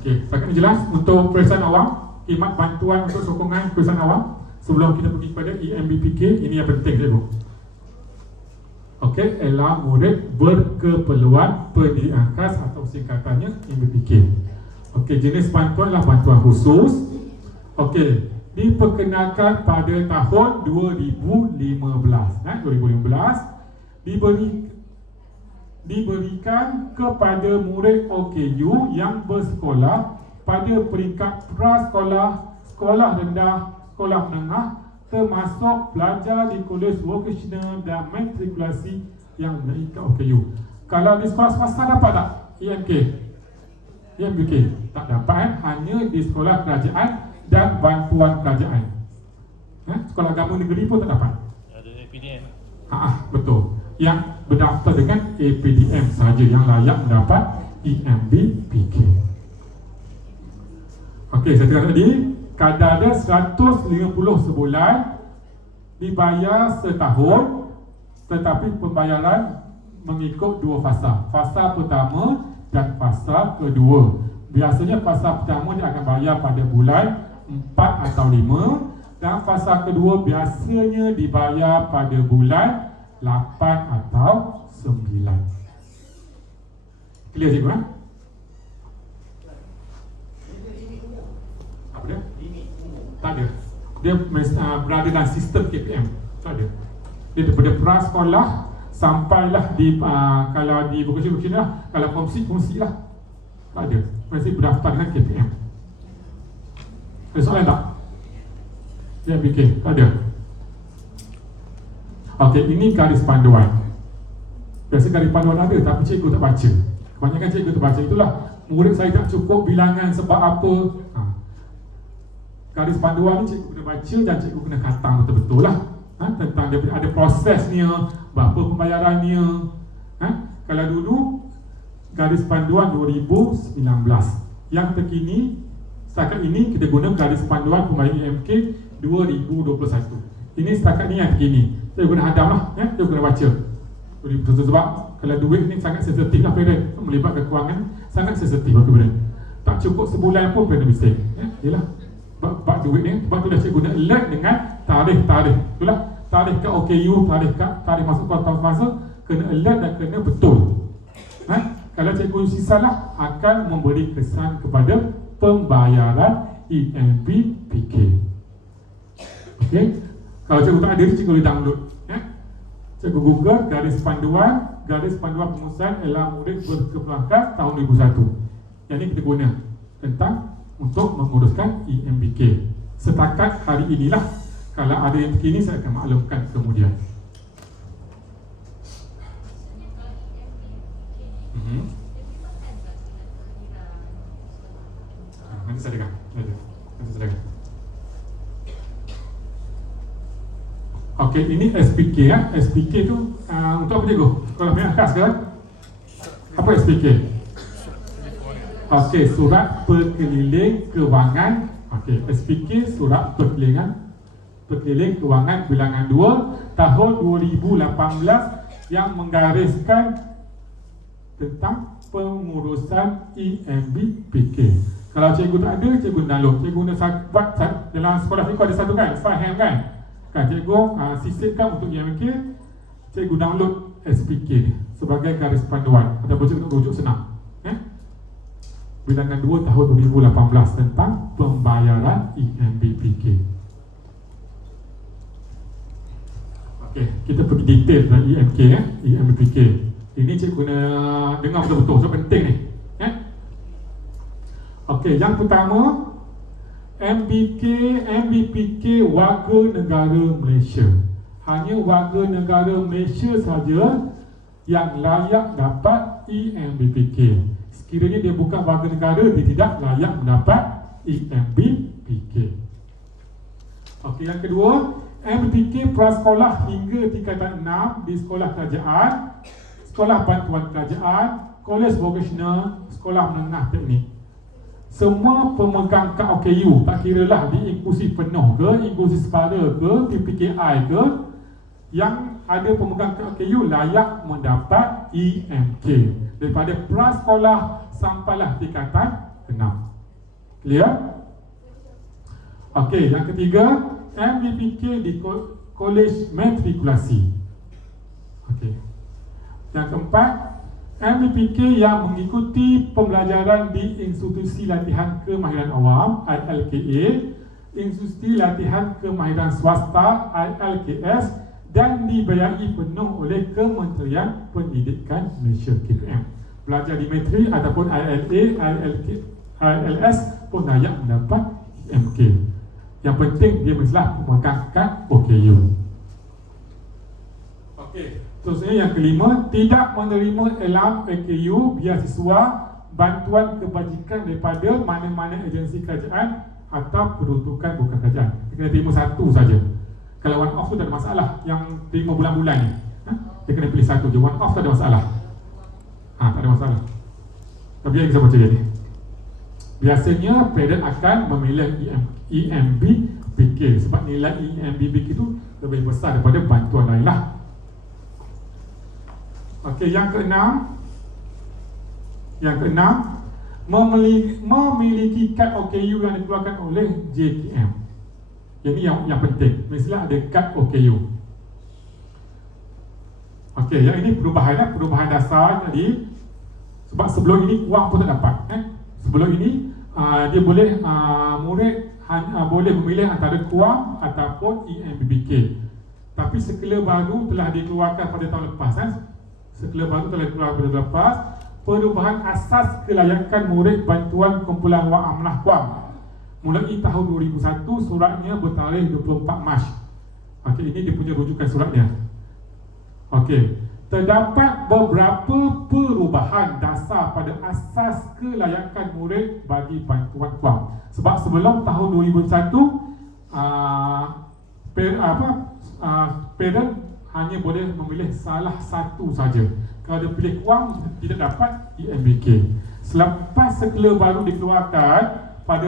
Okey, setakat ini jelas. Untuk peperiksaan awam, khidmat bantuan untuk sokongan peperiksaan awam. Sebelum kita pergi kepada EMBPK, ini yang penting cikgu. Okey, ialah murid berkeperluan pendidikan khas atau singkatannya EMBPK. Okey, jenis bantuan adalah bantuan khusus. Okey, diperkenalkan pada tahun 2015. 2015 diberikan kepada murid OKU yang bersekolah pada peringkat prasekolah, sekolah rendah, sekolah menengah, termasuk pelajar di kolej vocational dan matrikulasi yang memiliki OKU. Kalau di sekolah swasta dapat tak EMBK? Tak dapat, hanya di sekolah kerajaan dan bantuan kerajaan. Sekolah agama negeri pun tak dapat. Ada APDM. Betul. Yang berdaftar dengan APDM saja yang layak mendapat EMBPK. Okey, saya kata tadi, kadar dia 150 sebulan, dibayar setahun, tetapi pembayaran mengikut 2 fasa. Fasa pertama dan fasa kedua. Biasanya fasa pertama dia akan bayar pada bulan 4 atau 5, dan fasa kedua biasanya dibayar pada bulan 8 atau 9. Clear cikgu? dia berada dalam sistem KPM. Tak ada. Dia daripada prasekolah sampailah di kalau di vocational lah, kalau fungsi lah. Tak ada. Mesti berdaftar dengan KPM. Ada soalan tak? Dia fikir, tak ada. Okey, ini garis panduan. Biasa garis panduan ada, tapi cikgu tak baca. Kebanyakan cikgu tak baca. Itulah murid saya tak cukup bilangan sebab apa. Garis panduan ni cikgu kena baca dan cikgu kena khatam betul-betul lah. Tentang dia ada prosesnya, berapa pembayarannya. Kalau dulu garis panduan 2019. Yang terkini setakat ini kita guna garis panduan pembayaran IMK 2021. Ini setakat ni yang terkini. Saya guna hadam lah, saya guna baca. Sebab kalau duit ni sangat sensitif lah parent, melibatkan kewangan sangat sensitif lah parent. Tak cukup sebulan pun parent mistake. Yelah, bab duit ni, sebab tu dah saya guna alert dengan tarikh. Itulah tarikh kat OKU, tarikh masuk kuartal masa kena alert dan kena betul. Kalau cikgu usi salah akan memberi kesan kepada pembayaran EMB PK. Okey. Kalau cikgu tak ada, cikgu boleh download. Cikgu Google garis panduan pengurusan elang murid berkeperluan tahun 2001. Yang ini kita guna tentang untuk menguruskan EMBK. Setakat hari inilah. Kalau ada yang terkini saya akan maklumkan kemudian. Nanti saya dengar. Okey, ini SPK ya. SPK tu untuk apa cikgu? Kalau punya khas kan? Apa SPK? Okey, surat perkeliling kewangan. Okey, SPK surat perkeliling kewangan bilangan 2 tahun 2018 yang menggariskan tentang pengurusan EMB PK. Kalau cikgu tak ada, cikgu download. Cikgu guna buat dalam sekolah cikgu ada satu kan, faham kan? Kan cikgu sisipkan untuk EMK, cikgu download SPK ni sebagai garis panduan ataupun cikgu rujuk senang. Bilangan 2 tahun 2018 tentang pembayaran EMB PK. Okey, kita pergi detail dalam EMK EMB PK. Ini cikgu guna dengar betul-betul, sebab penting ni. Okey, yang pertama MBPK warga negara Malaysia. Hanya warga negara Malaysia saja yang layak dapat EMBPK. Sekiranya dia bukan warga negara, dia tidak layak mendapat EMBPK. Okey, yang kedua, MBPK prasekolah hingga tingkatan 6 di sekolah kerajaan, sekolah bantuan kerajaan, kolej vocational, sekolah menengah teknik. Semua pemegang kad OKU, tak kiralah di inklusif penuh ke, inklusif setara ke, PPKI ke, yang ada pemegang kad OKU layak mendapat EMK daripada prasekolah sampailah tingkatan 6. Clear? Okey, yang ketiga, MBPK di kolej matrikulasi. Okey. Yang keempat, MBPK yang mengikuti pembelajaran di Institusi Latihan Kemahiran Awam ILKA, Institusi Latihan Kemahiran Swasta ILKS dan dibayari penuh oleh Kementerian Pendidikan Malaysia KPM. Belajar di matri ataupun ILA, ILS pun layak mendapat EMK. Yang penting dia mestilah pemegang kad OKU. Okey. Terusnya yang kelima, tidak menerima elam OKU beasiswa bantuan kebajikan daripada mana-mana agensi kerajaan atau peruntukan bukan kerajaan. Dia kena terima satu saja. Kalau one off tu tak ada masalah. Yang terima bulan-bulan ni, dia kena pilih satu je. One off tak ada masalah. Tak ada masalah. Tapi yang kita baca dia ni, biasanya parent akan memilih EMB PK sebab nilai EMB PK tu lebih besar daripada bantuan lain lah. Okey, yang keenam, memiliki kad OKU yang dikeluarkan oleh JKM. Ini yang penting. Mestilah ada kad OKU. Okey, yang ini perubahan dasar tadi. Sebab sebelum ini wang pun tak dapat. Sebelum ini dia boleh murid boleh memilih antara KUAM ataupun EMBBK. Tapi sirkular baru telah dikeluarkan pada tahun lepas Sirkular baru telah dikeluarkan pada tahun lepas. Perubahan asas kelayakan murid bantuan kumpulan wang amanah KUAM mulai tahun 2001, suratnya bertarikh 24 Mac. Okey, ini dia punya rujukan suratnya. Okey, terdapat beberapa perubahan dasar pada asas kelayakan murid bagi bantuan KUAM. Sebab sebelum tahun 2001 parent hanya boleh memilih salah satu saja. Kalau dia pilih KUAM, tidak dapat EMBK. Selepas sirkular baru dikeluarkan pada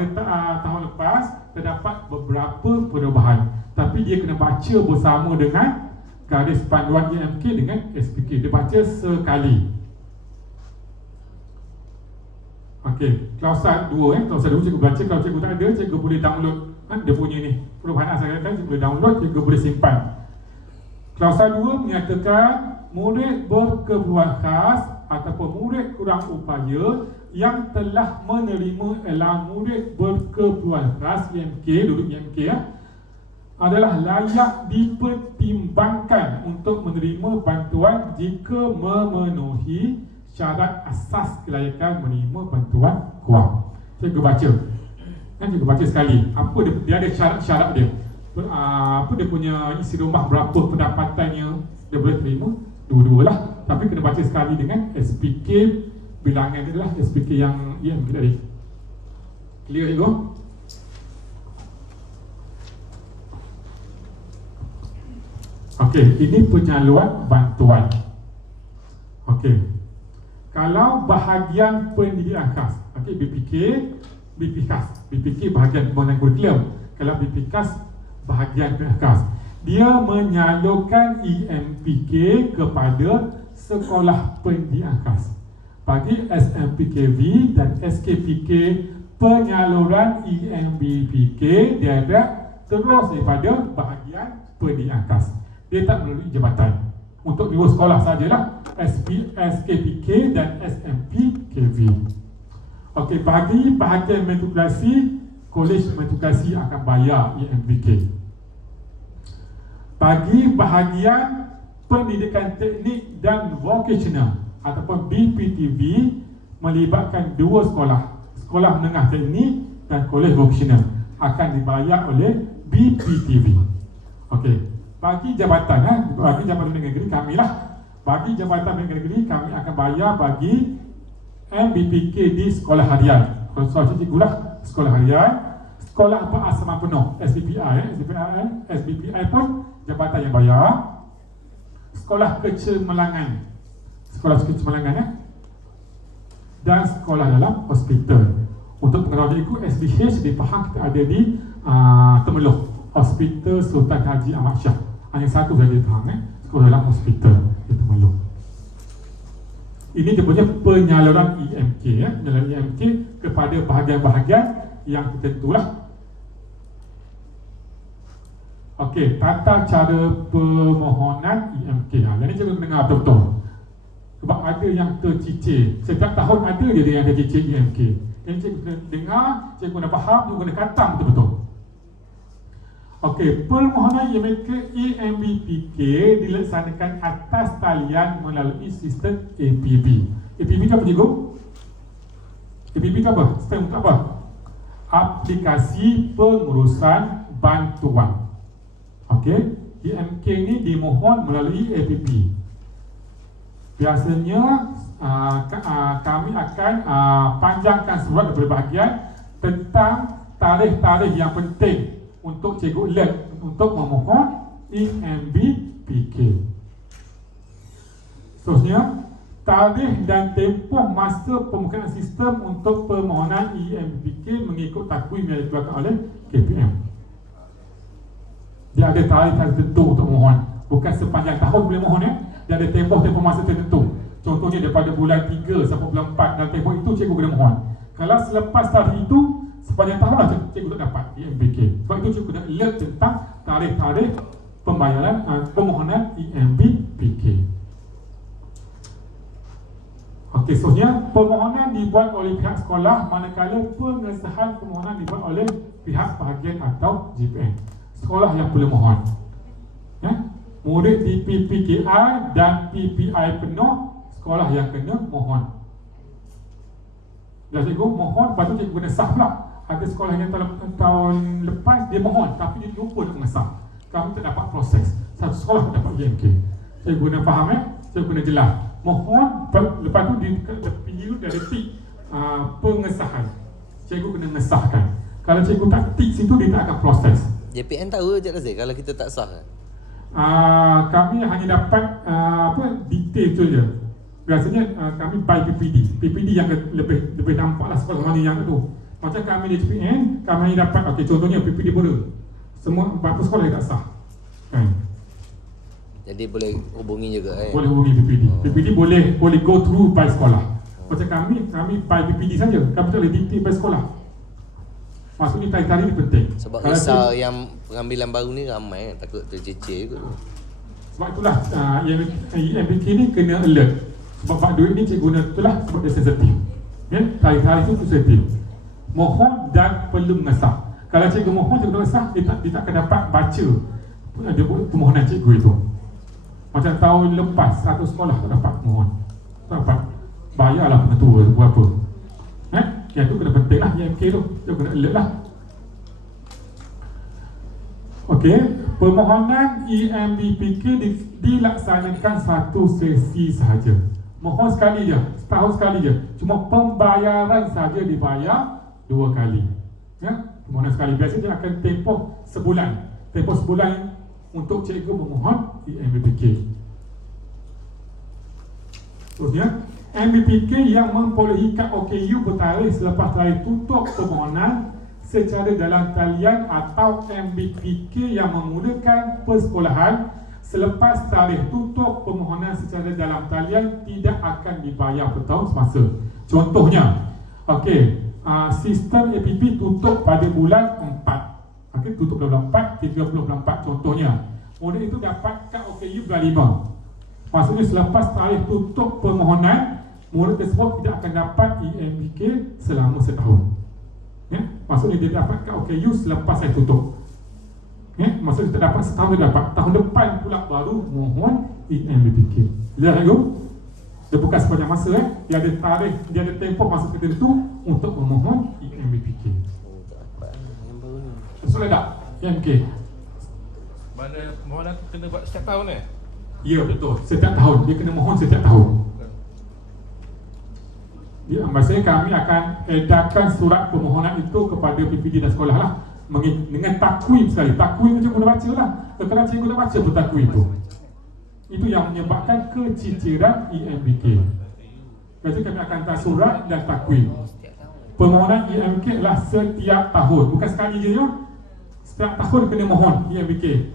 tahun lepas, terdapat beberapa perubahan, tapi dia kena baca bersama dengan garis panduan EMK dengan SPK. Dia baca sekali. Okey, klausa 2 klausa 2 cikgu baca. Kalau cikgu tak ada, cikgu boleh download dia punya ni. Perubahan asal kan cikgu boleh download, cikgu boleh simpan. Klausa 2 menyatakan murid berkeperluan khas ataupun murid kurang upaya yang telah menerima elang murid berkeperluan khas EMK, duduk EMK adalah layak dipertimbangkan untuk menerima bantuan jika memenuhi syarat asas kelayakan menerima bantuan KUAM. Cikgu baca. Cikgu baca sekali. Apa dia ada syarat-syarat dia. Apa dia punya isi rumah, berapa pendapatannya dia boleh terima, dua-dua lah. Tapi kena baca sekali dengan SPK bilangan dia lah, SPK yang EMK tadi. Clear cikgu? Okey, ini penyaluran bantuan. Okey, kalau bahagian pendidikan khas, okey, BPK, BPK bahagian pembangunan kurikulum. Kalau BPK bahagian pendidikan khas, dia menyalurkan EMPK kepada sekolah pendidikan khas. Bagi SMPKV dan SKPK, penyaluran EMBPK direct terus daripada bahagian pendidikan khas. Dia tak melalui jabatan. Untuk dua sekolah sajalah, SKPK dan SMPKV. Okey, bagi bahagian matrikulasi, kolej matrikulasi akan bayar EMBK. Bagi bahagian pendidikan teknik dan vocational ataupun BPTV, melibatkan dua sekolah, sekolah menengah teknik dan kolej vocational, akan dibayar oleh BPTV. Okey, bagi jabatan bagi jabatan negeri kami lah. Bagi jabatan negeri kami akan bayar bagi MBPK di sekolah harian. Kalau soal cikgu lah, sekolah harian, sekolah berasrama penuh, SBPI pun jabatan yang bayar. Sekolah kecemerlangan, dan sekolah dalam hospital. Untuk pengetahuan cikgu, SBH di Pahang kita ada di Temeloh, Hospital Sultan Haji Ahmad Shah. Hanya satu saja di Pahang, sekolah dalam hospital di Temeloh. Ini dia punya penyaluran EMK, penyaluran EMK kepada bahagian-bahagian yang tertentulah. Okey, tata cara permohonan EMK. Jadi cikgu kena dengar betul-betul. Sebab ada yang tercicir. Setiap tahun ada dia yang tercicir EMK. Jadi cikgu kena dengar, cikgu kena faham, cikgu kena katam betul-betul. Okey, permohonan EMBPK dilaksanakan atas talian melalui sistem APB. APB itu apa cikgu? APB itu apa? Sistem untuk apa? Aplikasi pengurusan bantuan. Okey, EMK ni dimohon melalui APB. Biasanya kami akan panjangkan surat daripada bahagian tentang tarikh-tarikh yang penting untuk cikgu alert untuk memohon EMBPK. Seterusnya, tarikh dan tempoh masa pembukaan sistem untuk permohonan EMBPK mengikut takwim yang dikeluarkan oleh KPM. Dia ada tarikh tertentu untuk mohon, bukan sepanjang tahun boleh mohon ya. Dia ada tempoh masa tertentu. Contohnya daripada bulan 3 sampai bulan 4, dalam tempoh itu cikgu kena mohon. Kalau selepas tarikh itu, sepanjang tahun lah cikgu tak dapat EMBK. Sebab itu cikgu kena alert tentang tarikh-tarikh pembayaran permohonan EMBPK. Okey, seterusnya permohonan dibuat oleh pihak sekolah manakala pengesahan permohonan dibuat oleh pihak bahagian atau GPN. Sekolah yang perlu mohon. Ya? Murid di PPKI dan PPI penuh, sekolah yang kena mohon. Dan cikgu mohon, lepas tu cikgu kena sah pula. Ada sekolah yang tahun lepas dia mohon tapi dia lupa nak mengesah. Kami tak dapat proses. Satu sekolah tak dapat IMK. Cikgu kena faham cikgu kena jelas. Mohon, lepas tu dia dari tik pengesahan. Cikgu kena mengesahkan. Kalau cikgu tak tik situ, dia tak akan proses. JPN tahu je Razif kalau kita tak sah kan? Kami hanya dapat detail tu je. Biasanya kami by PPD yang lebih nampak lah sekolah mana yang tu. Macam kami di JPN, kami hanya dapat, contohnya PPD Bora. Semua 40 sekolah yang tak sah. Jadi boleh hubungi juga Boleh hubungi PPD. PPD boleh go through by sekolah. Macam kami by PPD saja. Kami tak boleh detail by sekolah. Maksudnya tarik-tarik ni penting. Sebab Kalau risau yang pengambilan baru ni ramai kan, takut tercecer juga. Sebab itulah IMBK ni kena alert. Sebab bak duit ni cikgu guna itulah sebab dia sensitif. Ya, tarik-tarik tu sensitif. Mohon dan perlu mengesah. Kalau cikgu mohon, cikgu tak mengesah, dia tak akan dapat baca ada permohonan cikgu itu. Macam tahun lepas, satu sekolah tak dapat mohon. Tak dapat. Bayarlah pengetua berapa. Yang tu kena penting lah, IMK tu. Cikgu kena alert lah. Okey, permohonan IMBPK dilaksanakan satu sesi sahaja. Mohon sekali je, setahun sekali je. Cuma pembayaran saja dibayar 2 kali. Ya, permohonan sekali. Biasanya dia akan tempoh sebulan. Tempoh sebulan untuk cikgu memohon IMBPK. Terusnya, MBPK yang memperolehi kad OKU bertarikh selepas tarikh tutup permohonan secara dalam talian atau MBPK yang memulakan persekolahan selepas tarikh tutup permohonan secara dalam talian tidak akan dibayar per tahun semasa. Contohnya, sistem APP tutup pada bulan 4. Tutup bulan 4, 30 bulan 4 contohnya. Murid itu dapat kad OKU bulan 5. Maksudnya selepas tarikh tutup permohonan, murid tersebut tidak akan dapat IMBK selama setahun. Ya? Maksudnya dia dapat kad OKU selepas saya tutup. Ya, maksudnya kita dapat setahun dia dapat. Tahun depan pula baru mohon IMBPK. Lihat tu, dia bukan sepanjang masa dia ada tarikh, dia ada tempoh masa tertentu untuk memohon IMBPK. Oh, tak dapat yang baru ni. Soalan tak? IMK. Mana permohonan tu kena buat setiap tahun Ya betul, setiap tahun dia kena mohon setiap tahun. Ya, maksudnya kami akan edarkan surat permohonan itu kepada PPD dan sekolah lah. Dengan takwim sekali. Takwim tu cikgu dah baca lah. Kalau cikgu dah baca pun takwim tu. Itu yang menyebabkan keciciran IMBK. Jadi kami akan hantar surat dan takwim. Permohonan IMBK adalah setiap tahun. Bukan sekali je ya. Setiap tahun kena mohon IMBK.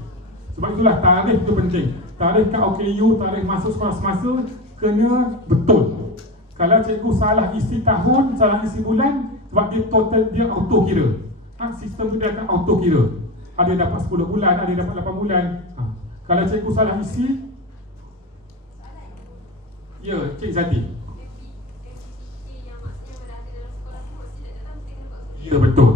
Sebab itulah tarikh tu penting. Tarikh kad OKU, tarikh masuk sekolah semasa kena betul. Kalau cikgu salah isi tahun, salah isi bulan, sebab dia total, dia auto kira. Sistem tu dia akan auto kira. Ada yang dapat 10 bulan, ada yang dapat 8 bulan. Kalau cikgu salah isi, ya, Cik Zati. Ya, betul.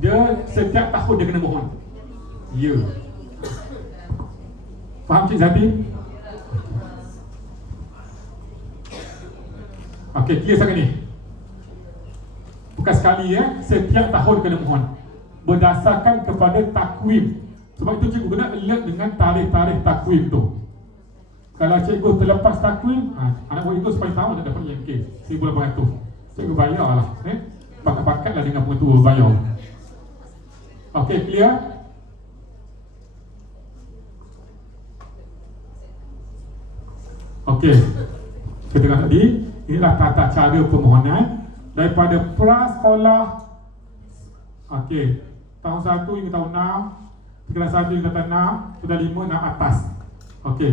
Dia setiap tahun dia kena mohon. Ya. Faham Cik Zati? Okey, clear sangat ni. Bukan sekali setiap tahun kena mohon. Berdasarkan kepada takwim. Sebab itu cikgu kena alert dengan tarikh-tarikh takwim tu. Kalau cikgu terlepas takwim, anak murid itu supaya tahu nak dapat IMK 1,800. Cikgu bayarlah. Bakat-bakatlah dengan pengetua bayar. Okey, clear? Okey. Kita tengok tadi, inilah tata cara permohonan daripada prasekolah. Okey, tahun 1 hingga tahun 6, tingkatan 1 hingga tahun 6, sudah 5 dan atas. Okey.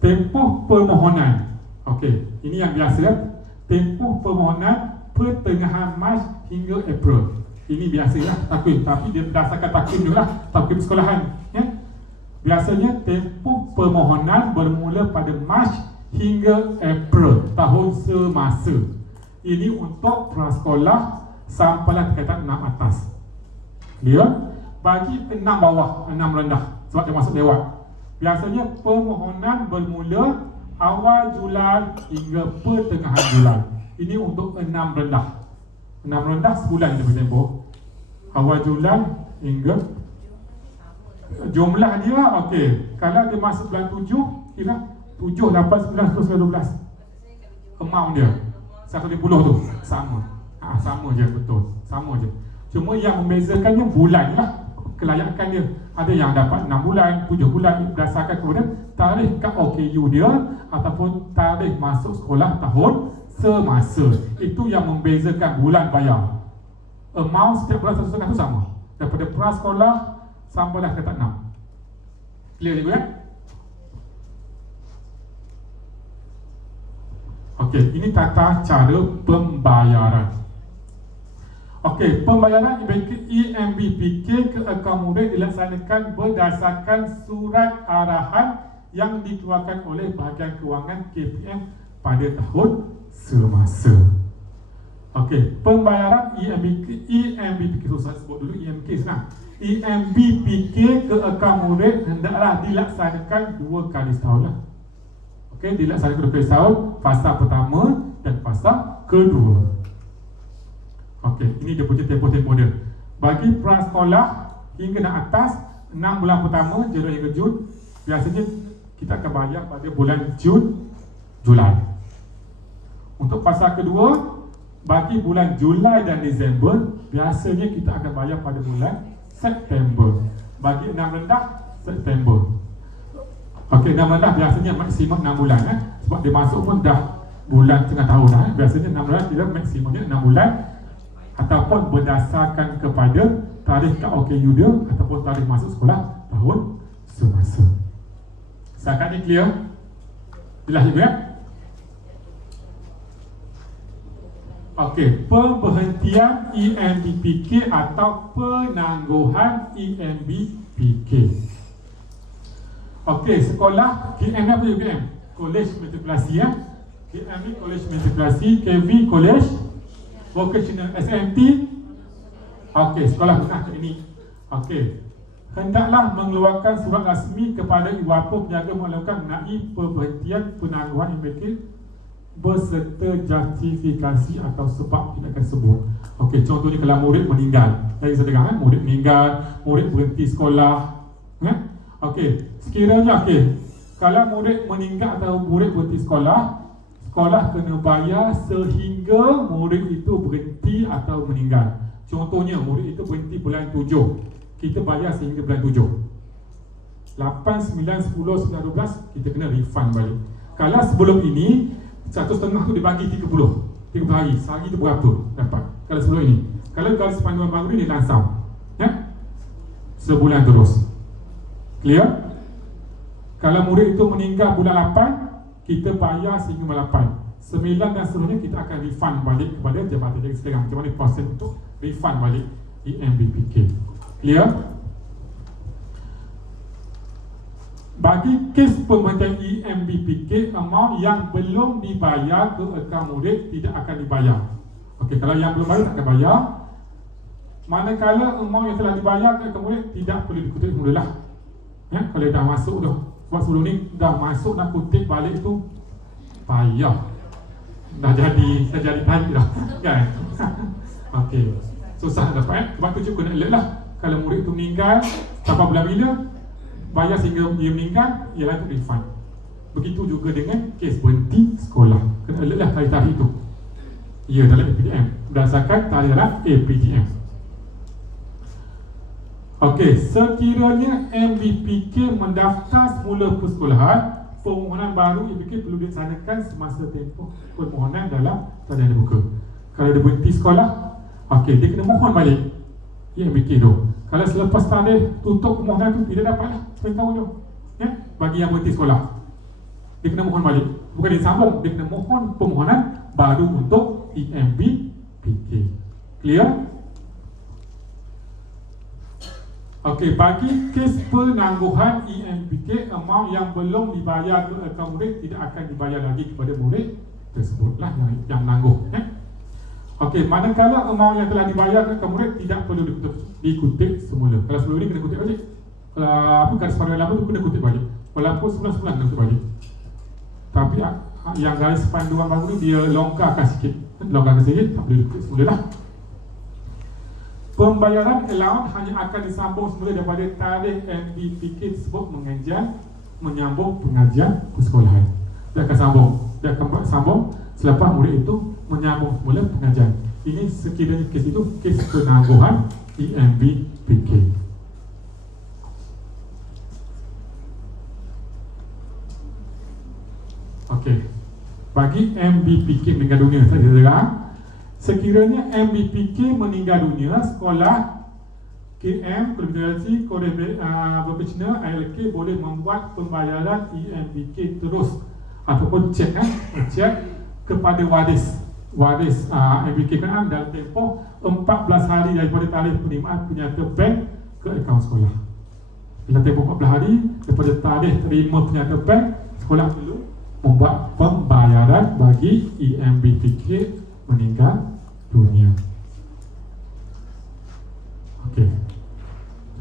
Tempoh permohonan. Okey, ini yang biasa. Tempoh permohonan pertengahan Mac hingga April. Ini biasalah takwim, tapi dia berdasarkan takwim juga, takwim sekolahan, ya. Biasanya tempoh permohonan bermula pada Mac hingga April tahun semasa. Ini untuk prasekolah sampailah tingkatan 6 atas. Dia bagi 6 bawah, 6 rendah sebab dia masuk lewat. Biasanya permohonan bermula awal Julai hingga pertengahan Julai. Ini untuk 6 rendah. 6 rendah sebulan dia bertempoh. Awal Julai hingga jumlah dia okey. Kalau dia masuk bulan 7, kira 7, 8, 9, 10, 12. Amount dia 150 tu sama. Sama je, betul. Sama je. Cuma yang membezakannya bulan lah kelayakan dia. Ada yang dapat 6 bulan, 7 bulan berdasarkan kepada tarikh KOKU dia ataupun tarikh masuk sekolah tahun semasa. Itu yang membezakan bulan bayar. Amount setiap bulan 1,5 tu sama. Daripada prasekolah sampailah tingkatan 6. Clear juga ya? Okey, ini tata cara pembayaran. Okey, pembayaran EMBPK ke akaun murid dilaksanakan berdasarkan surat arahan yang dikeluarkan oleh Bahagian Kewangan KPM pada tahun semasa. Okey, pembayaran EMBPK susah sebut dulu EMK senang. EMBPK ke akaun murid hendaklah dilaksanakan 2 kali setahun lah. Okey, dilaksanakan 2 kali setahun, fasa pertama dan fasa kedua. Okey, ini dia punya tempoh-tempoh dia. Bagi prasekolah hingga nak atas 6 bulan pertama Januari hingga Jun, biasanya kita akan bayar pada bulan Jun, Julai. Untuk fasa kedua bagi bulan Julai dan Disember, biasanya kita akan bayar pada bulan September. Bagi 6 rendah, September. Okey, 6 rendah biasanya maksimum 6 bulan sebab dia masuk pun dah bulan tengah tahun dah. Biasanya 6 rendah kita maksimumnya 6 bulan ataupun berdasarkan kepada tarikh KOKU dia ataupun tarikh masuk sekolah tahun semasa. Setakat ni clear? Jelas juga ya? Okey, pemberhentian EMBPK atau penangguhan EMBPK. Okey, sekolah KM apa UKM? College Matrikulasi ya. KM ni College Matrikulasi, KV College Vocational SMT. Okey, sekolah menengah ke ini. Okey, hendaklah mengeluarkan surat rasmi kepada ibu bapa penjaga melakukan mengenai pemberhentian penangguhan EMBPK berserta justifikasi atau sebab tindakan tersebut. Okey, contohnya kalau murid meninggal, dari sederhana kan, murid meninggal, murid berhenti sekolah, ya? Okey, sekiranya kalau murid meninggal atau murid berhenti sekolah, sekolah kena bayar sehingga murid itu berhenti atau meninggal. Contohnya murid itu berhenti bulan 7, kita bayar sehingga bulan 7. 8, 9, 10, 9, 12 kita kena refund balik. Kalau sebelum ini 1,5 tu dibagi 30 hari, sehari tu berapa dapat kalau sebelum ini. Kalau garis panduan baru ni dia langsam, ya? Sebulan terus. Clear? Kalau murid itu meninggal bulan 8, kita bayar sehingga bulan 8. 9 dan seterusnya kita akan refund balik kepada Jabatan Jaga Seterang. Macam mana proses untuk refund balik EMBPK. Clear? Bagi kes pemberhentian EMBPK, amount yang belum dibayar ke akaun murid tidak akan dibayar. Okey, kalau yang belum bayar tak akan bayar. Manakala amount yang telah dibayar ke akaun murid tidak perlu dikutip semula lah. Ya, kalau dah masuk dah. Sebab sebelum ni dah masuk nak kutip balik tu payah. Dah jadi tarik dah. Kan? Okey. Susah dapat. Sebab tu cukup nak alert lah. Kalau murid tu meninggal sampai bulan bila, bayar sehingga dia meninggal, ialah untuk refund. Begitu juga dengan kes berhenti sekolah. Kena alert lah tarikh-tarikh itu. Ya, dalam APDM berdasarkan tarikh dalam APDM. Okey, sekiranya MBPK mendaftar semula persekolahan, permohonan baru MBPK perlu dilaksanakan semasa tempoh permohonan dalam talian terbuka. Kalau dia berhenti sekolah, okey, dia kena mohon balik MBPK tu. Kalau selepas tarikh tutup permohonan tu tidak dapatlah setahun tu, ya, bagi yang berhenti sekolah, dia kena mohon balik. Bukan dia sambung, dia kena mohon permohonan baru untuk EMBPK. Clear? Okey, bagi kes penangguhan EMPK, amount yang belum dibayar ke akaun murid tidak akan dibayar lagi kepada murid tersebutlah yang menangguh. Okey, manakala amount yang telah dibayar ke akaun murid tidak perlu dikutip semula. Kalau sebelum ni kena kutip balik. Kalau garis pada lama tu kena kutip balik. Walaupun sebulan-sebulan kena kutip balik. Tapi yang garis panduan baru ni dia longgarkan sikit. Tak boleh dikutip semula lah. Pembayaran allowance hanya akan disambung semula daripada tarikh MBPK tersebut menyambung pengajian persekolahan. Dia akan sambung selepas murid itu menyambung semula pengajian. Ini sekiranya kes itu kes penangguhan EMBPK. Okey. Bagi MBPK meninggal dunia saja, sekiranya MBPK meninggal dunia, sekolah KM Konfederasi Korea Berpecina ILK boleh membuat pembayaran EMBK terus ataupun cek kepada waris MBK kan dalam tempoh 14 hari daripada tarikh penerimaan penyata bank ke akaun sekolah. Dalam tempoh 14 hari daripada tarikh terima penyata bank, sekolah perlu membuat pembayaran bagi EMBPK meninggal dunia. Okey.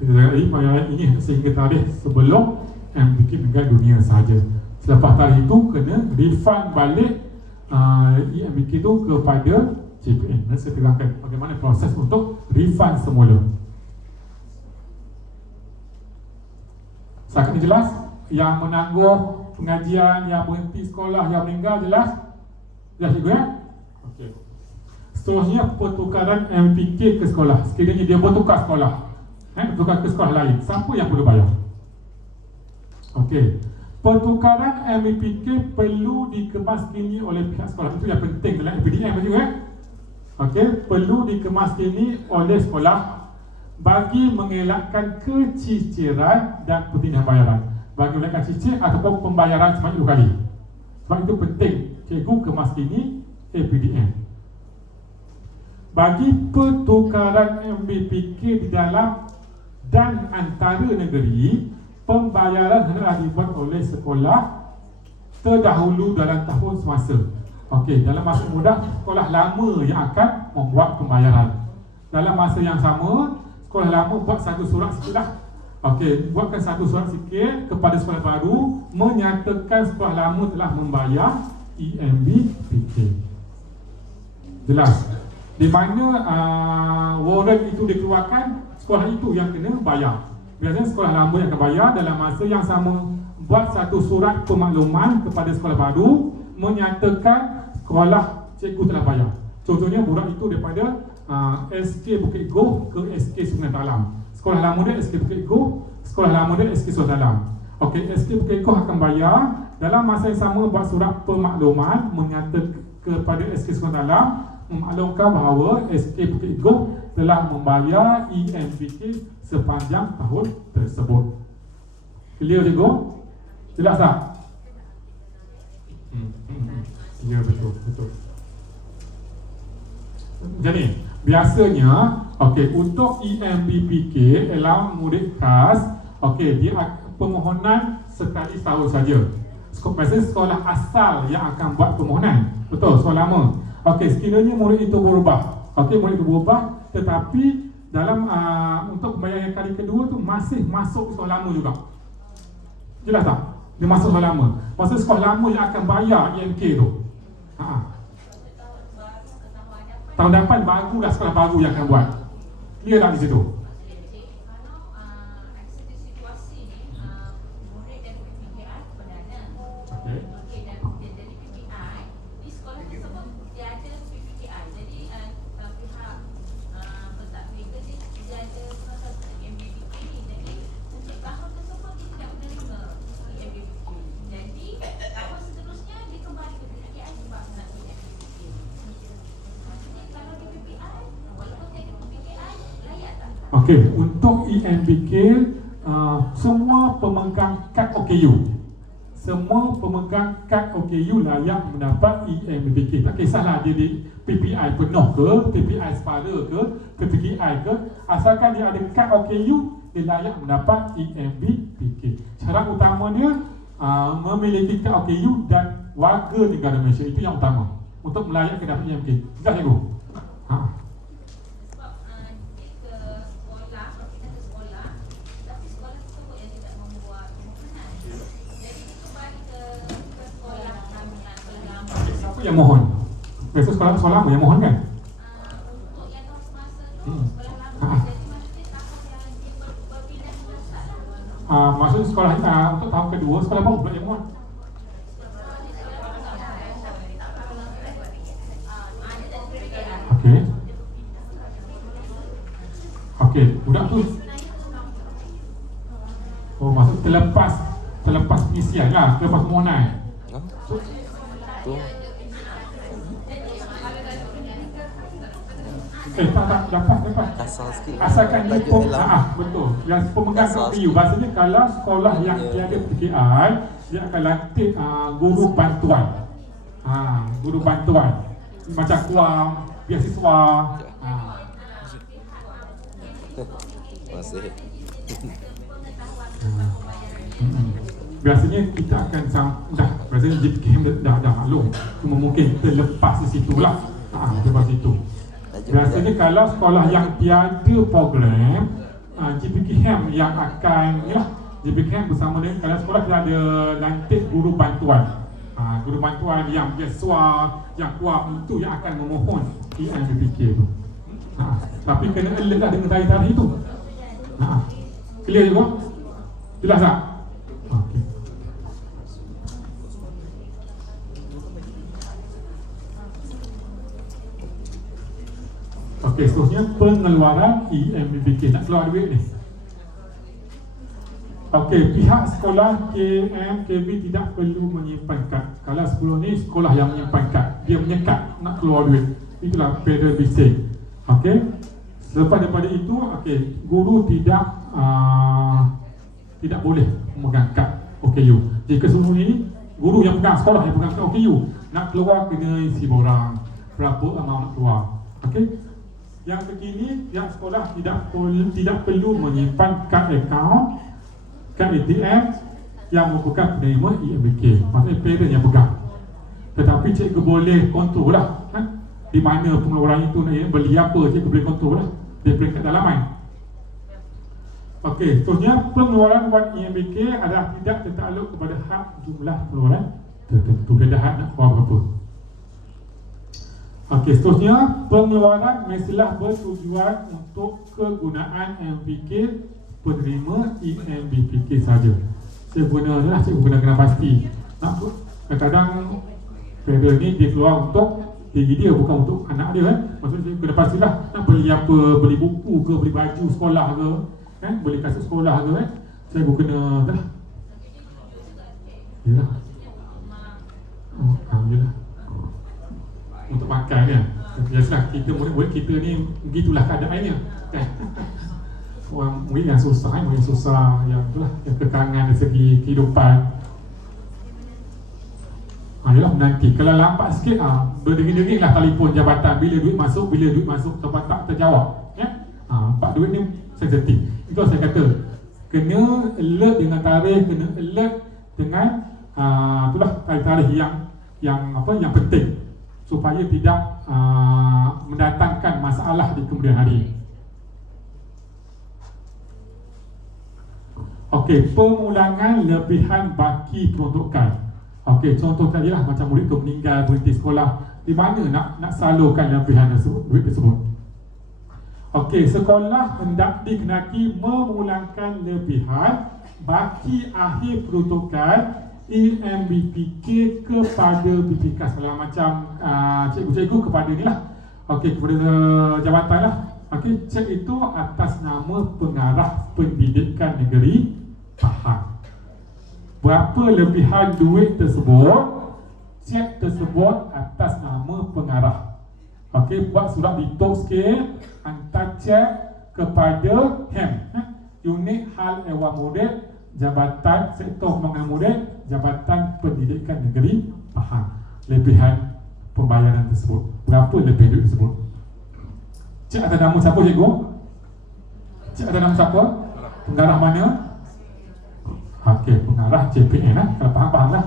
Jadi pembayaran ini sehingga tarikh sebelum MBK meninggal dunia sahaja. Selepas tarikh itu kena refund balik EMBK itu kepada JPN. Dan saya terangkan bagaimana proses untuk refund semula. Setakat ini jelas? Yang menangguh pengajian, yang berhenti sekolah, yang meninggal jelas? Jelas juga ya? Okey. Seterusnya pertukaran MPK ke sekolah. Sekiranya dia bertukar sekolah, bertukar ke sekolah lain, siapa yang perlu bayar? Okey. Pertukaran MPK perlu dikemaskini oleh pihak sekolah. Itu yang penting dalam PDM juga. Okey, perlu dikemaskini oleh sekolah bagi mengelakkan keciciran dan pertindahan bayaran. Bagi mengelakkan cicir ataupun pembayaran sebanyak 2 kali. Sebab itu penting cikgu kemaskini APDM. Bagi pertukaran MBPK di dalam dan antara negeri, pembayaran hendaklah dibuat oleh sekolah terdahulu dalam tahun semasa. Okey, dalam masa mudah sekolah lama yang akan membuat pembayaran. Dalam masa yang sama, sekolah lama buat satu surat sikitlah. Okey, buatkan satu surat sikit kepada sekolah baru menyatakan sekolah lama telah membayar EMBPK. Jelas? Di mana warrant itu dikeluarkan, sekolah itu yang kena bayar. Biasanya sekolah lama yang akan bayar. Dalam masa yang sama, buat satu surat pemakluman kepada sekolah baru menyatakan sekolah cikgu telah bayar. Contohnya budak itu daripada SK Bukit Goh ke SK Sungai Talam. Sekolah lama dia SK Bukit Goh, sekolah lama dia SK Sungai Talam. Okey, SK Bukit Goh akan bayar. Dalam masa yang sama buat surat pemakluman menyatakan kepada SK Sungai Talam, memaklumkan bahawa SK Bukit Goh telah membayar EMPK sepanjang tahun tersebut. Clear cikgu? Jelas tak? Ya, betul. Jadi, biasanya okey, untuk EMBPK allowance murid khas, okey, dia permohonan sekali setahun saja. Biasanya sekolah asal yang akan buat permohonan. Betul, sekolah lama. Okey, sekiranya murid itu berubah. Okey, murid itu berubah, tetapi dalam untuk pembayaran yang kali kedua tu masih masuk sekolah lama juga. Jelas tak? Dia masuk sekolah lama. Maksud sekolah lama yang akan bayar EMK tu. Tahun depan barulah sekolah baru yang akan buat. Clear tak di situ? Okey, untuk EMBK semua pemegang kad OKU semua pemegang kad OKU layak mendapat EMBK. Tak kisahlah dia di PPI penuh ke, PPI separa ke, PPKI ke, asalkan dia ada kad OKU, dia layak mendapat EMBK. Syarat utamanya memiliki kad OKU dan warga negara Malaysia, itu yang utama untuk melayakkan dapat EMBK. Jelas cikgu? Sebab dia ke sekolah, kalau kita ke sekolah, tapi sekolah tersebut yang tidak membuat permohonan. Jadi kita balik ke sekolah lama. Siapa yang mohon? Biasa sekolah lama yang mohon kan? Untuk yang tahun semasa tu sekolah lama. Jadi maksudnya tahun yang dia berpindah ke sekolah. Maksudnya sekolah untuk tahun kedua, sekolah baru pula yang mohon. Okey. Okey, budak tu. Oh, maksud terlepas pengisian lah, terlepas permohonan. Ha? Tu. Tak dapat. Kasar sikit. Asalkan dia Baju elang. betul. Yang pemegang Kasar OKU, sikit. bahasanya kalau sekolah yang tiada PKI, dia akan latih guru bantuan. Guru bantuan. Macam kuam, beasiswa. Masih. Biasanya kita akan biasanya JPKM dah maklum. Cuma mungkin kita lepas di situ lah. Lepas situ. Biasanya kalau sekolah yang tiada program, JPKM yang akan JPKM bersama dengan kalau sekolah kita ada lantik guru bantuan. Guru bantuan yang beasiswa, yang kuat, itu yang akan memohon EMBK tu. Tapi kena alert lah dengan tarikh-tarikh itu. Clear juga? Jelas tak? Okey. Okey, seterusnya pengeluaran EMBK. Nak keluar duit ni. Okey, pihak sekolah KM, KB tidak perlu menyimpan kad. Kalau sebelum ni sekolah yang menyimpan kad, dia menyekat nak keluar duit. Itulah pedal bising. Okey. Selepas daripada itu, okey, guru tidak boleh memegang kad OKU. Jika sebelum ini guru yang pegang, sekolah yang pegang kad OKU, nak keluar kena isi borang berapa amount nak keluar. Okey. Yang kekini, yang sekolah tidak perlu menyimpan kad akaun, kad ATM yang merupakan penerima EMBK. Maksudnya parent yang pegang. Tetapi cikgu boleh kontrol lah, di mana pengeluaran itu nak beli apa, cikgu boleh kontrol lah dari peringkat dalaman. Okey, seterusnya pengeluaran wad EMBK adalah tidak tertakluk kepada had jumlah pengeluaran tertentu. Dia had nak keluar berapa. Okey, seterusnya pengeluaran mestilah bertujuan untuk kegunaan MBK penerima EMBK saja. Saya guna kena pasti. Kadang-kadang pedal ni dia keluar untuk diri dia, bukan untuk anak dia Maksudnya saya kena pastilah nak beli apa, beli buku ke, beli baju sekolah ke, beli kasut sekolah ke, saya pun kena yalah. Alhamdulillah. Untuk makan dia. Biasalah kita murid-murid kita ni begitulah keadaannya kan. Orang murid yang susah, yang itulah, yang kekangan dari segi kehidupan. Yalah, nanti kalau lambat sikit berdering-dering lah telefon jabatan bila duit masuk sebab tak terjawab pak duit ni sensitif. Itu saya kata kena alert dengan tarikh, kena alert dengan itulah tarikh-tarikh yang penting supaya tidak mendatangkan masalah di kemudian hari. Okey, pemulangan lebihan baki peruntukan. Okey, contoh tadi lah macam murid tu meninggal, berhenti sekolah, di mana nak salurkan lebihan tersebut, duit tersebut. Okey, sekolah hendak dikenaki memulangkan lebihan baki akhir peruntukan EMBK kepada BPK. Kalau macam cikgu-cikgu kepada ni lah, okey, kepada jabatan lah. Okey, cek itu atas nama pengarah pendidikan negeri Pahang. Berapa lebihan duit tersebut, cek tersebut atas nama pengarah. Okey, buat surat ditulis sikit, hantar cek kepada HEM, Unit Hal Ehwal Murid Jabatan Sektor Pembangunan Murid, Jabatan Pendidikan Negeri Pahang lebihan pembayaran tersebut. Berapa lebih duit tersebut? Cik atas nama siapa cikgu? Cik atas nama siapa? Pengarah mana? Okey, pengarah JPN lah. Kalau faham lah.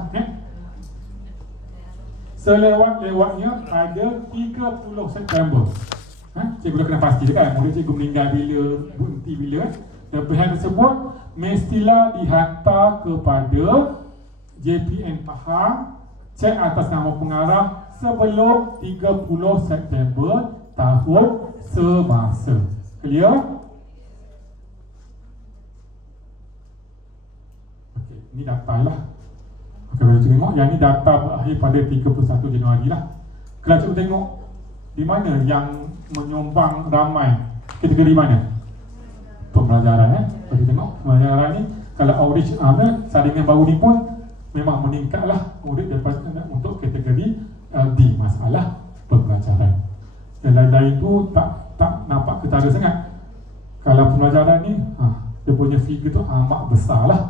Selewat-lewatnya pada 30 September. Cikgu dah kena pasti kan, murid cikgu meninggal bila, berhenti bila. Lebihan tersebut mestilah dihantar kepada JPN Pahang, cek atas nama pengarah sebelum 30 September tahun semasa. Clear? Okey, ini data lah. Okey, kalau cikgu tengok yang ni data berakhir pada 31 Januari lah. Kalau cikgu tengok di mana yang menyumbang ramai, kategori mana? Pembelajaran Kalau tengok pembelajaran ni, kalau average saringan baru ni pun memang meningkatlah murid daripada untuk kategori LD, masalah pembelajaran. Yang lain-lain tu tak nampak ketara sangat. Kalau pembelajaran ni dia punya figure tu amat besar lah.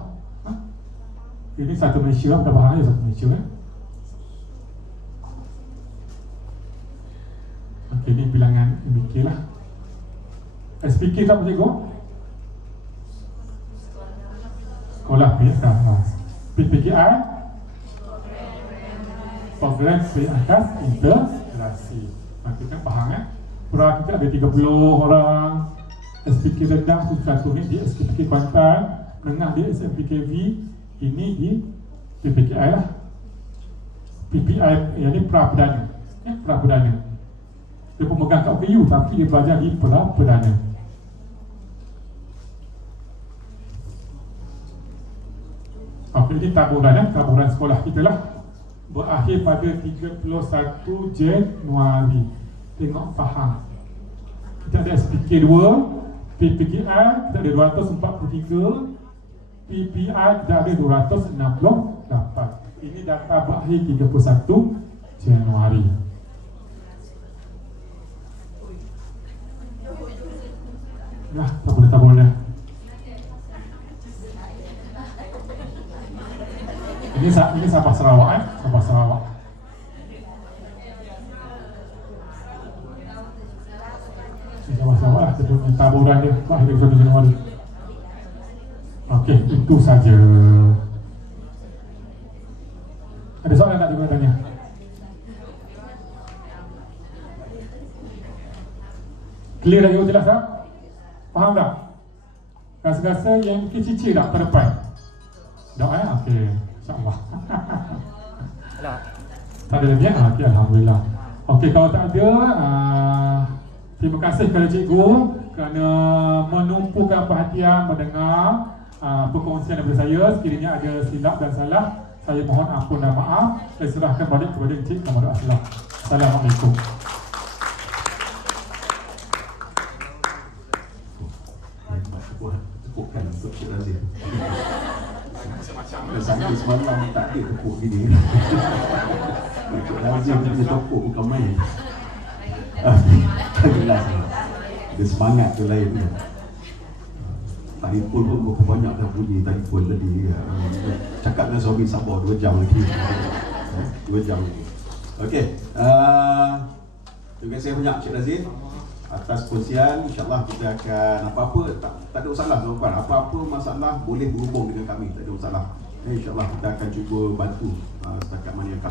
Ini satu Malaysia, dah bahaya satu Malaysia Okey, ni bilangan MBK lah. SPK tak apa cikgu? Sekolah Pendidikan PPKI Program Pendidikan Integrasi. Nanti kan faham Pura kita ada 30 orang. SPK rendah tu satu ni di SPK Kuantan, menengah di SMPKV, ini di PPKI lah. PPI yang ni pra-perdana. Pra-perdana. Dia pemegang kat OKU tapi dia belajar di pra-perdana. Okey, ini taburan sekolah kita lah. Berakhir pada 31 Januari. Tengok faham. Kita ada SPK 2, PPKI kita ada 243, PPI kita ada 268. Ini data berakhir 31 Januari. Nah, tabur dah. Ini Sabah Sarawak Sabah Sarawak. Ini Sabah Sarawak lah, dia punya taburan dia berakhir 31 Januari. Okey, itu saja. Ada soalan tak cikgu tanya? Clear dah cikgu, jelas tak? Faham tak? Rasa-rasa yang kecil-kecil tak terdepan? Tak okey, insyaAllah. Tak ada lagi? Okey, Alhamdulillah. Okey, kalau tak ada, terima kasih kepada cikgu kerana menumpukan perhatian mendengar perkongsian daripada saya. Sekiranya ada silap dan salah, saya mohon ampun dan maaf. Saya serahkan balik kepada Encik Kamarul Aslam. Assalamualaikum. Tepukkan untuk Cik Razif. Saya semalam tak ada tepuk gini. Cik Razif punya tepuk bukan main. Jelas. Dia semangat tu lain. Telefon pun berapa banyak dah bunyi telefon tadi. Cakap dengan suami sabar 2 jam lagi. 2 jam lagi. Okey. Terima kasih banyak Cik Razif atas perkongsian. InsyaAllah kita akan apa-apa tak ada masalah tuan-tuan. Apa-apa masalah boleh berhubung dengan kami, tak ada masalah. InsyaAllah kita akan cuba bantu setakat mana yang